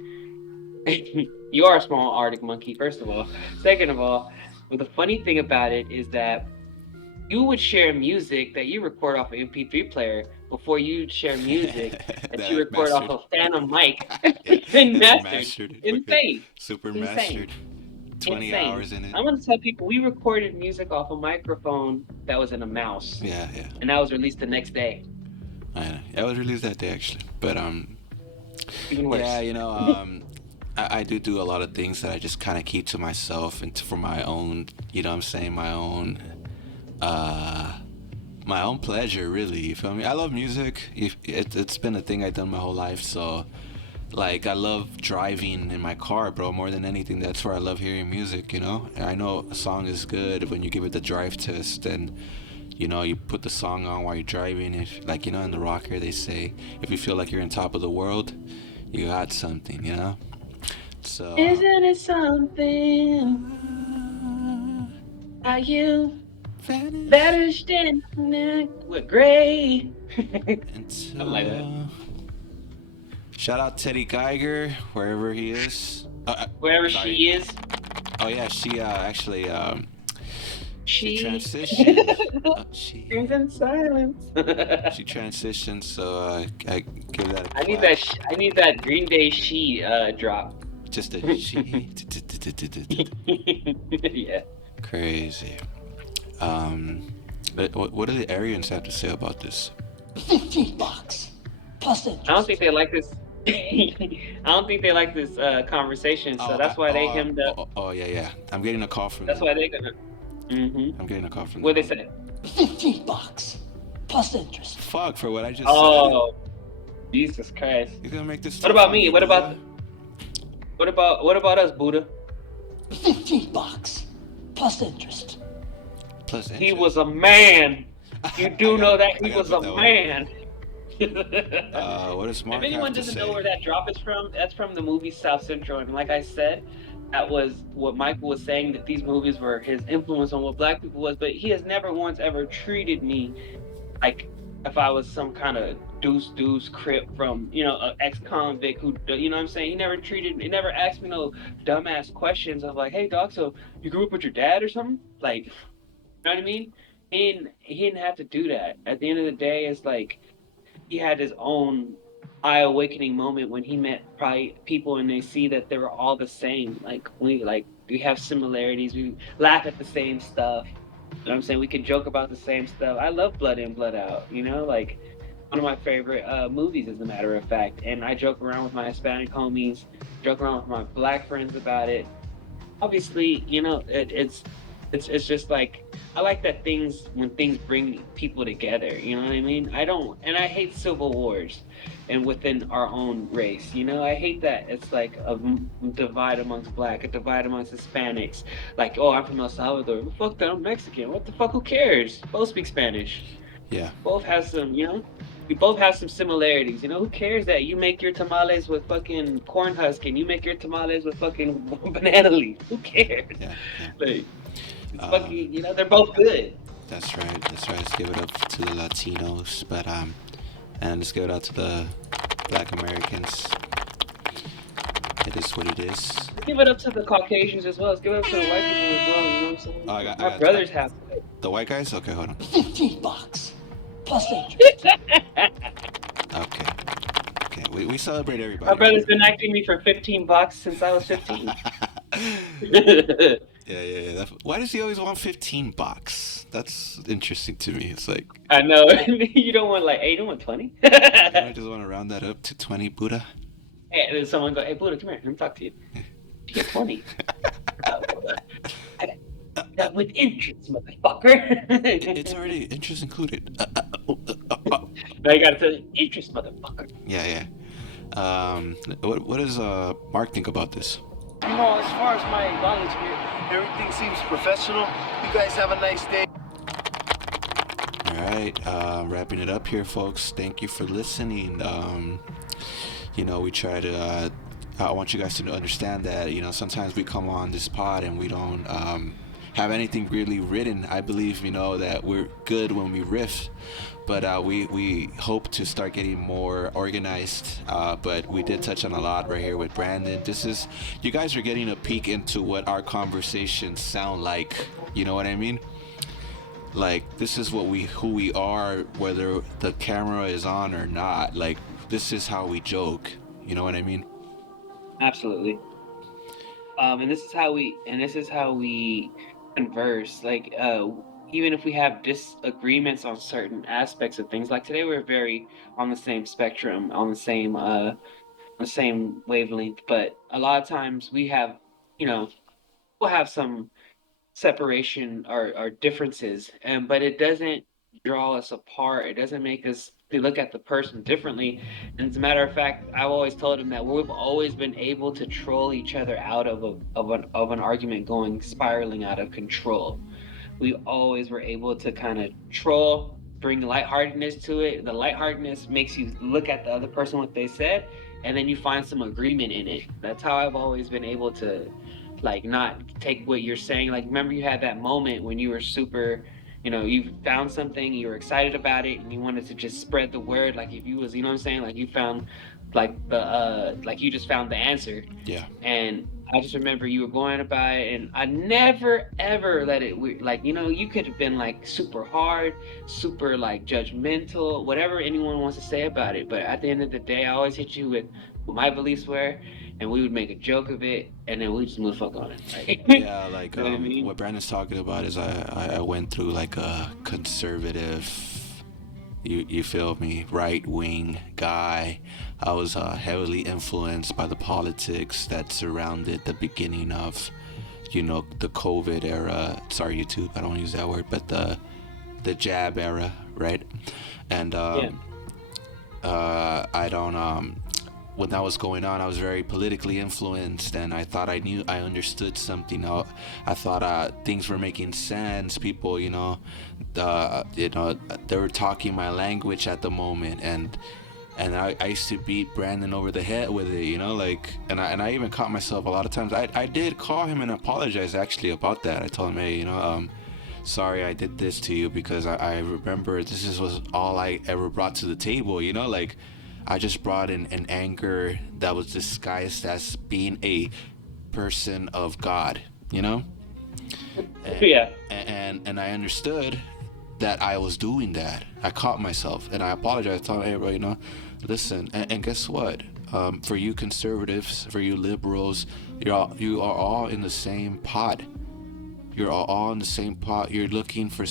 you are a small Arctic monkey, first of all. Second of all, well, the funny thing about it is that you would share music that you record off an MP3 player before you'd share music that you record off a Phantom mic and mastered. Insane. Super Insane. mastered. 20 Insane. hours in it. I'm gonna tell people we recorded music off a microphone that was in a mouse. Yeah. And that was released the next day. I was released that day actually, but Even worse. Yeah, I do a lot of things that I just kind of keep to myself and for my own, you know what I'm saying, my own pleasure, really. You feel me? I love music. It's been a thing I've done my whole life, so like I love driving in my car, bro, more than anything. That's where I love hearing music, you know? And I know a song is good when you give it the drive test and you put the song on while you're driving. If like in the rocker they say if you feel like you're on top of the world, you got something, you know? So Isn't it something? Are you better standing with gray? I like that. Shout out Teddy Geiger, wherever he is. Wherever sorry. she is. Oh yeah, she actually she She transitioned. sings in silence. She transitioned, so I give that a I need clap. I need that Green Day she drop. Just a she. Yeah. Crazy. What do the Aryans have to say about this? $15 plus interest. I don't think they like this. I don't think they like this conversation, so that's why they hemmed up. Oh yeah. I'm getting a call from That's them. why they're gonna. Mm-hmm. I'm getting a call from What they them. say? $15 plus interest. Fuck for what I just Oh, Jesus Christ! said. He's gonna make this. What about me? What about? What about us, Buddha? $15 plus interest. Plus interest. He was a man. You do know that I he gotta was put a that one. man. What does Mark If anyone have to doesn't say? know where that drop is from, that's from the movie South Central. And like I said, that was what Michael was saying, that these movies were his influence on what black people was. But he has never once ever treated me like if I was some kind of deuce crip from, an ex-convict who, you know what I'm saying? He never asked me no dumbass questions of like, hey, doc, so you grew up with your dad or something? Like, you know what I mean? He didn't have to do that. At the end of the day, it's like, he had his own eye-awakening moment when he met probably people and they see that they were all the same. We have similarities. We laugh at the same stuff. You know what I'm saying? We can joke about the same stuff. I love Blood In, Blood Out. Like one of my favorite movies, as a matter of fact. And I joke around with my Hispanic homies, joke around with my black friends about it. Obviously, it's just like I like that when things bring people together. You know what I mean? I hate civil wars, and within our own race. I hate that it's like a divide amongst black, a divide amongst Hispanics. Like, oh, I'm from El Salvador. Well, fuck that, I'm Mexican. What the fuck? Who cares? Both speak Spanish. Yeah. Both have we both have some similarities. Who cares that you make your tamales with fucking corn husk and you make your tamales with fucking banana leaf? Who cares? Yeah. Like, it's fucking, they're both good. That's right. Let's give it up to the Latinos, and let's give it out to the Black Americans. It is what it is. Let's give it up to the Caucasians as well. Let's give it up to the white people as well. You know what I'm saying? Oh, I My got brothers have the white guys. Okay, hold on. $15 plus interest. Okay. We celebrate everybody. My brother's been acting me for $15 since I was 15. Yeah. Why does he always want $15? That's interesting to me. It's like I know. You don't want like, hey, you don't want 20? I just want to round that up to 20, Buddha. Hey, and then someone go, hey, Buddha, come here. Let me talk to you. You get 20. I got that with interest, motherfucker. It's already interest included. Now you gotta tell you, interest, motherfucker. Yeah. What does Mark think about this? As far as my knowledge here, everything seems professional. You guys have a nice day. All right, wrapping it up here, folks. Thank you for listening. We try to. I want you guys to understand that sometimes we come on this pod and we don't have anything really written. I believe that we're good when we riff, but we hope to start getting more organized. But we did touch on a lot right here with Brandon. You guys are getting a peek into what our conversations sound like. You know what I mean? Like, this is who we are, whether the camera is on or not. Like, this is how we joke. You know what I mean? Absolutely. And this is how we converse. Like, even if we have disagreements on certain aspects of things, like today we're very on the same spectrum, on the same wavelength. But a lot of times we'll have some separation or differences, but it doesn't draw us apart. It doesn't make us look at the person differently. And as a matter of fact, I've always told him that we've always been able to troll each other out of an argument spiraling out of control. We always were able to kind of troll, bring lightheartedness to it. The lightheartedness makes you look at the other person, what they said, and then you find some agreement in it. That's how I've always been able to, like, not take what you're saying. Like, remember you had that moment when you were super, you found something, you were excited about it, and you wanted to just spread the word. Like, if you was, you know what I'm saying? Like, you found, like you just found the answer. Yeah. And I just remember you were going about it, and I never ever let it, you could have been like super hard, super like judgmental, whatever anyone wants to say about it. But at the end of the day, I always hit you with what my beliefs were, and we would make a joke of it, and then we just move the fuck on it. Right? Yeah, like, you know what I mean? What Brandon's talking about is I went through like a conservative, you feel me, right-wing guy. I was heavily influenced by the politics that surrounded the beginning of, the COVID era. Sorry, YouTube, I don't use that word, but the jab era, right? And I don't when that was going on, I was very politically influenced, and I thought I understood something. I thought things were making sense. People, they were talking my language at the moment, and I used to beat Brandon over the head with it, and I even caught myself a lot of times. I did call him and apologize actually about that. I told him, hey, sorry I did this to you, because I remember was all I ever brought to the table, I just brought in an anger that was disguised as being a person of God, And, Yeah. and I understood that I was doing that. I caught myself, and I apologized. I told him, hey, bro, listen. And guess what? For you conservatives, for you liberals, you are all in the same pot. You're all in the same pot. You're looking for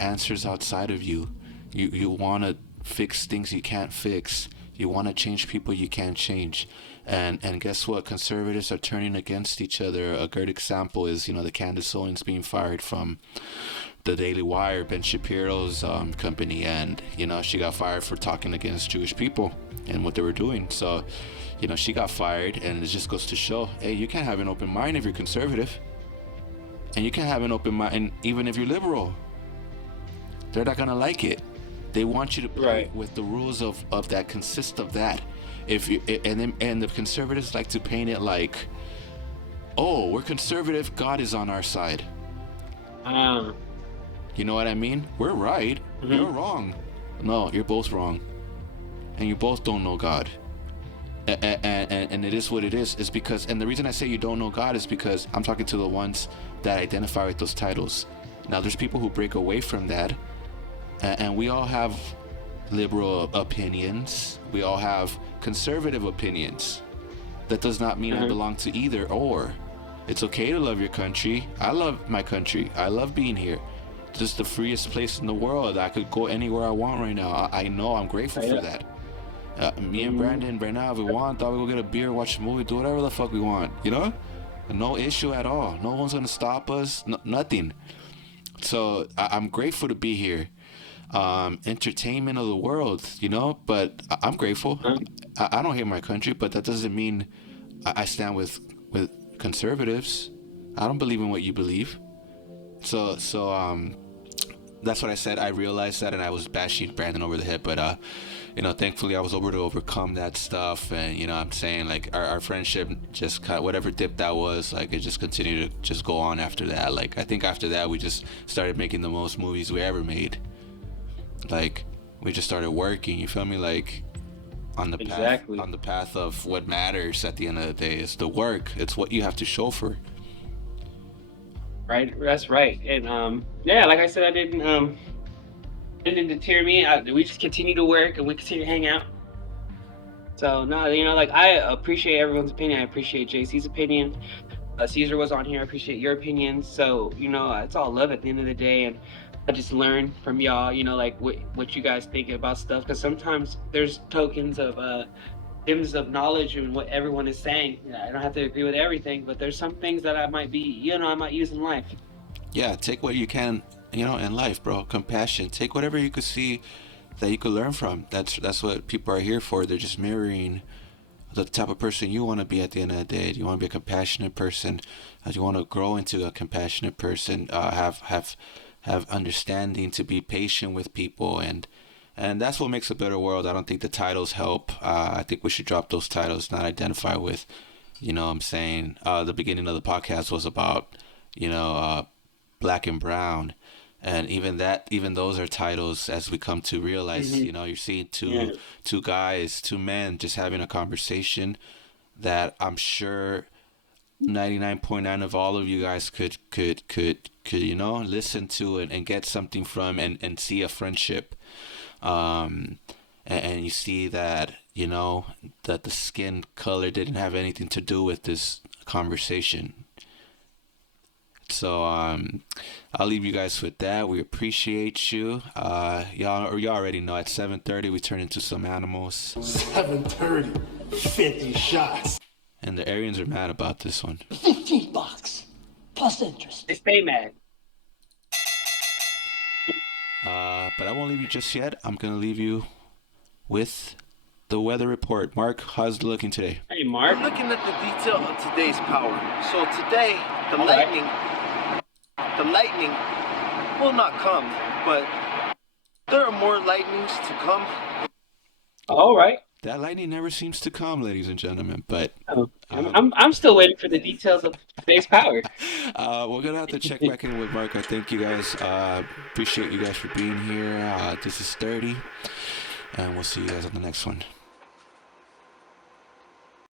answers outside of you. You want to fix things you can't fix. You want to change people you can't change. And guess what? Conservatives are turning against each other. A great example is, the Candace Owens being fired from the Daily Wire, Ben Shapiro's company, and she got fired for talking against Jewish people and what they were doing. So, she got fired, and it just goes to show, hey, you can't have an open mind if you're conservative, and you can't have an open mind even if you're liberal. They're not gonna like it. They want you to play with the rules of that consist of that. And the conservatives like to paint it like, oh, we're conservative, God is on our side. You know what I mean? We're right. Mm-hmm. You're wrong. No, you're both wrong. And you both don't know God. And it is what it is. Is because, and the reason I say you don't know God is because I'm talking to the ones that identify with those titles. Now, there's people who break away from that. And we all have liberal opinions. We all have conservative opinions. That does not mean I belong to either or. It's okay to love your country. I love my country. I love being here. It's just the freest place in the world. I could go anywhere I want right now. I know I'm grateful for that. Me and Brandon right now, if we want, thought we go get a beer, watch a movie, do whatever the fuck we want. No issue at all. No one's gonna stop us. Nothing. So I'm grateful to be here. Entertainment of the world, but I'm grateful. I don't hate my country, but that doesn't mean I stand with conservatives. I don't believe in what you believe. So that's what I said. I realized that, and I was bashing Brandon over the head, but thankfully I was able to overcome that stuff. And I'm saying, like, our friendship just cut, whatever dip that was, like, it just continued to just go on after that. Like, I think after that we just started making the most movies we ever made. Like, we just started working, you feel me? Like, on the path of what matters at the end of the day is the work. It's what you have to show for. Right, that's right. And like I said, I didn't deter me. We just continue to work and we continue to hang out. So no, I appreciate everyone's opinion. I appreciate JC's opinion. Caesar was on here. I appreciate your opinion. So it's all love at the end of the day, and I just learn from y'all. Like what you guys think about stuff, because sometimes there's tokens of gems of knowledge and what everyone is saying. I don't have to agree with everything, but there's some things that I might use in life. Yeah, take what you can, in life, bro. Compassion. Take whatever you could see that you could learn from. That's what people are here for. They're just mirroring the type of person you want to be at the end of the day. Do you want to be a compassionate person? Do you want to grow into a compassionate person? Have understanding, to be patient with people, and that's what makes a better world. I don't think the titles help. I think we should drop those titles, not identify with. What I'm saying, the beginning of the podcast was about black and brown, and even those are titles, as we come to realize. You're seeing two guys, two men just having a conversation that I'm sure 99.9 of all of you guys could listen to and get something from, and see a friendship, and you see that that the skin color didn't have anything to do with this conversation. So I'll leave you guys with that. We appreciate you. Y'all already know at 7:30 we turn into some animals. 7:30, 50 shots. And the Aryans are mad about this one. $15 plus interest. They stay mad. But I won't leave you just yet. I'm gonna leave you with the weather report. Mark, how's it looking today? Hey, Mark. I'm looking at the detail of today's power. So today, the All right. lightning will not come, but there are more lightnings to come. All right. That lightning never seems to come, ladies and gentlemen. But Oh, I'm still waiting for the details of today's power. we're gonna have to check back in with Mark. I thank you guys. Appreciate you guys for being here. This is 30, and we'll see you guys on the next one.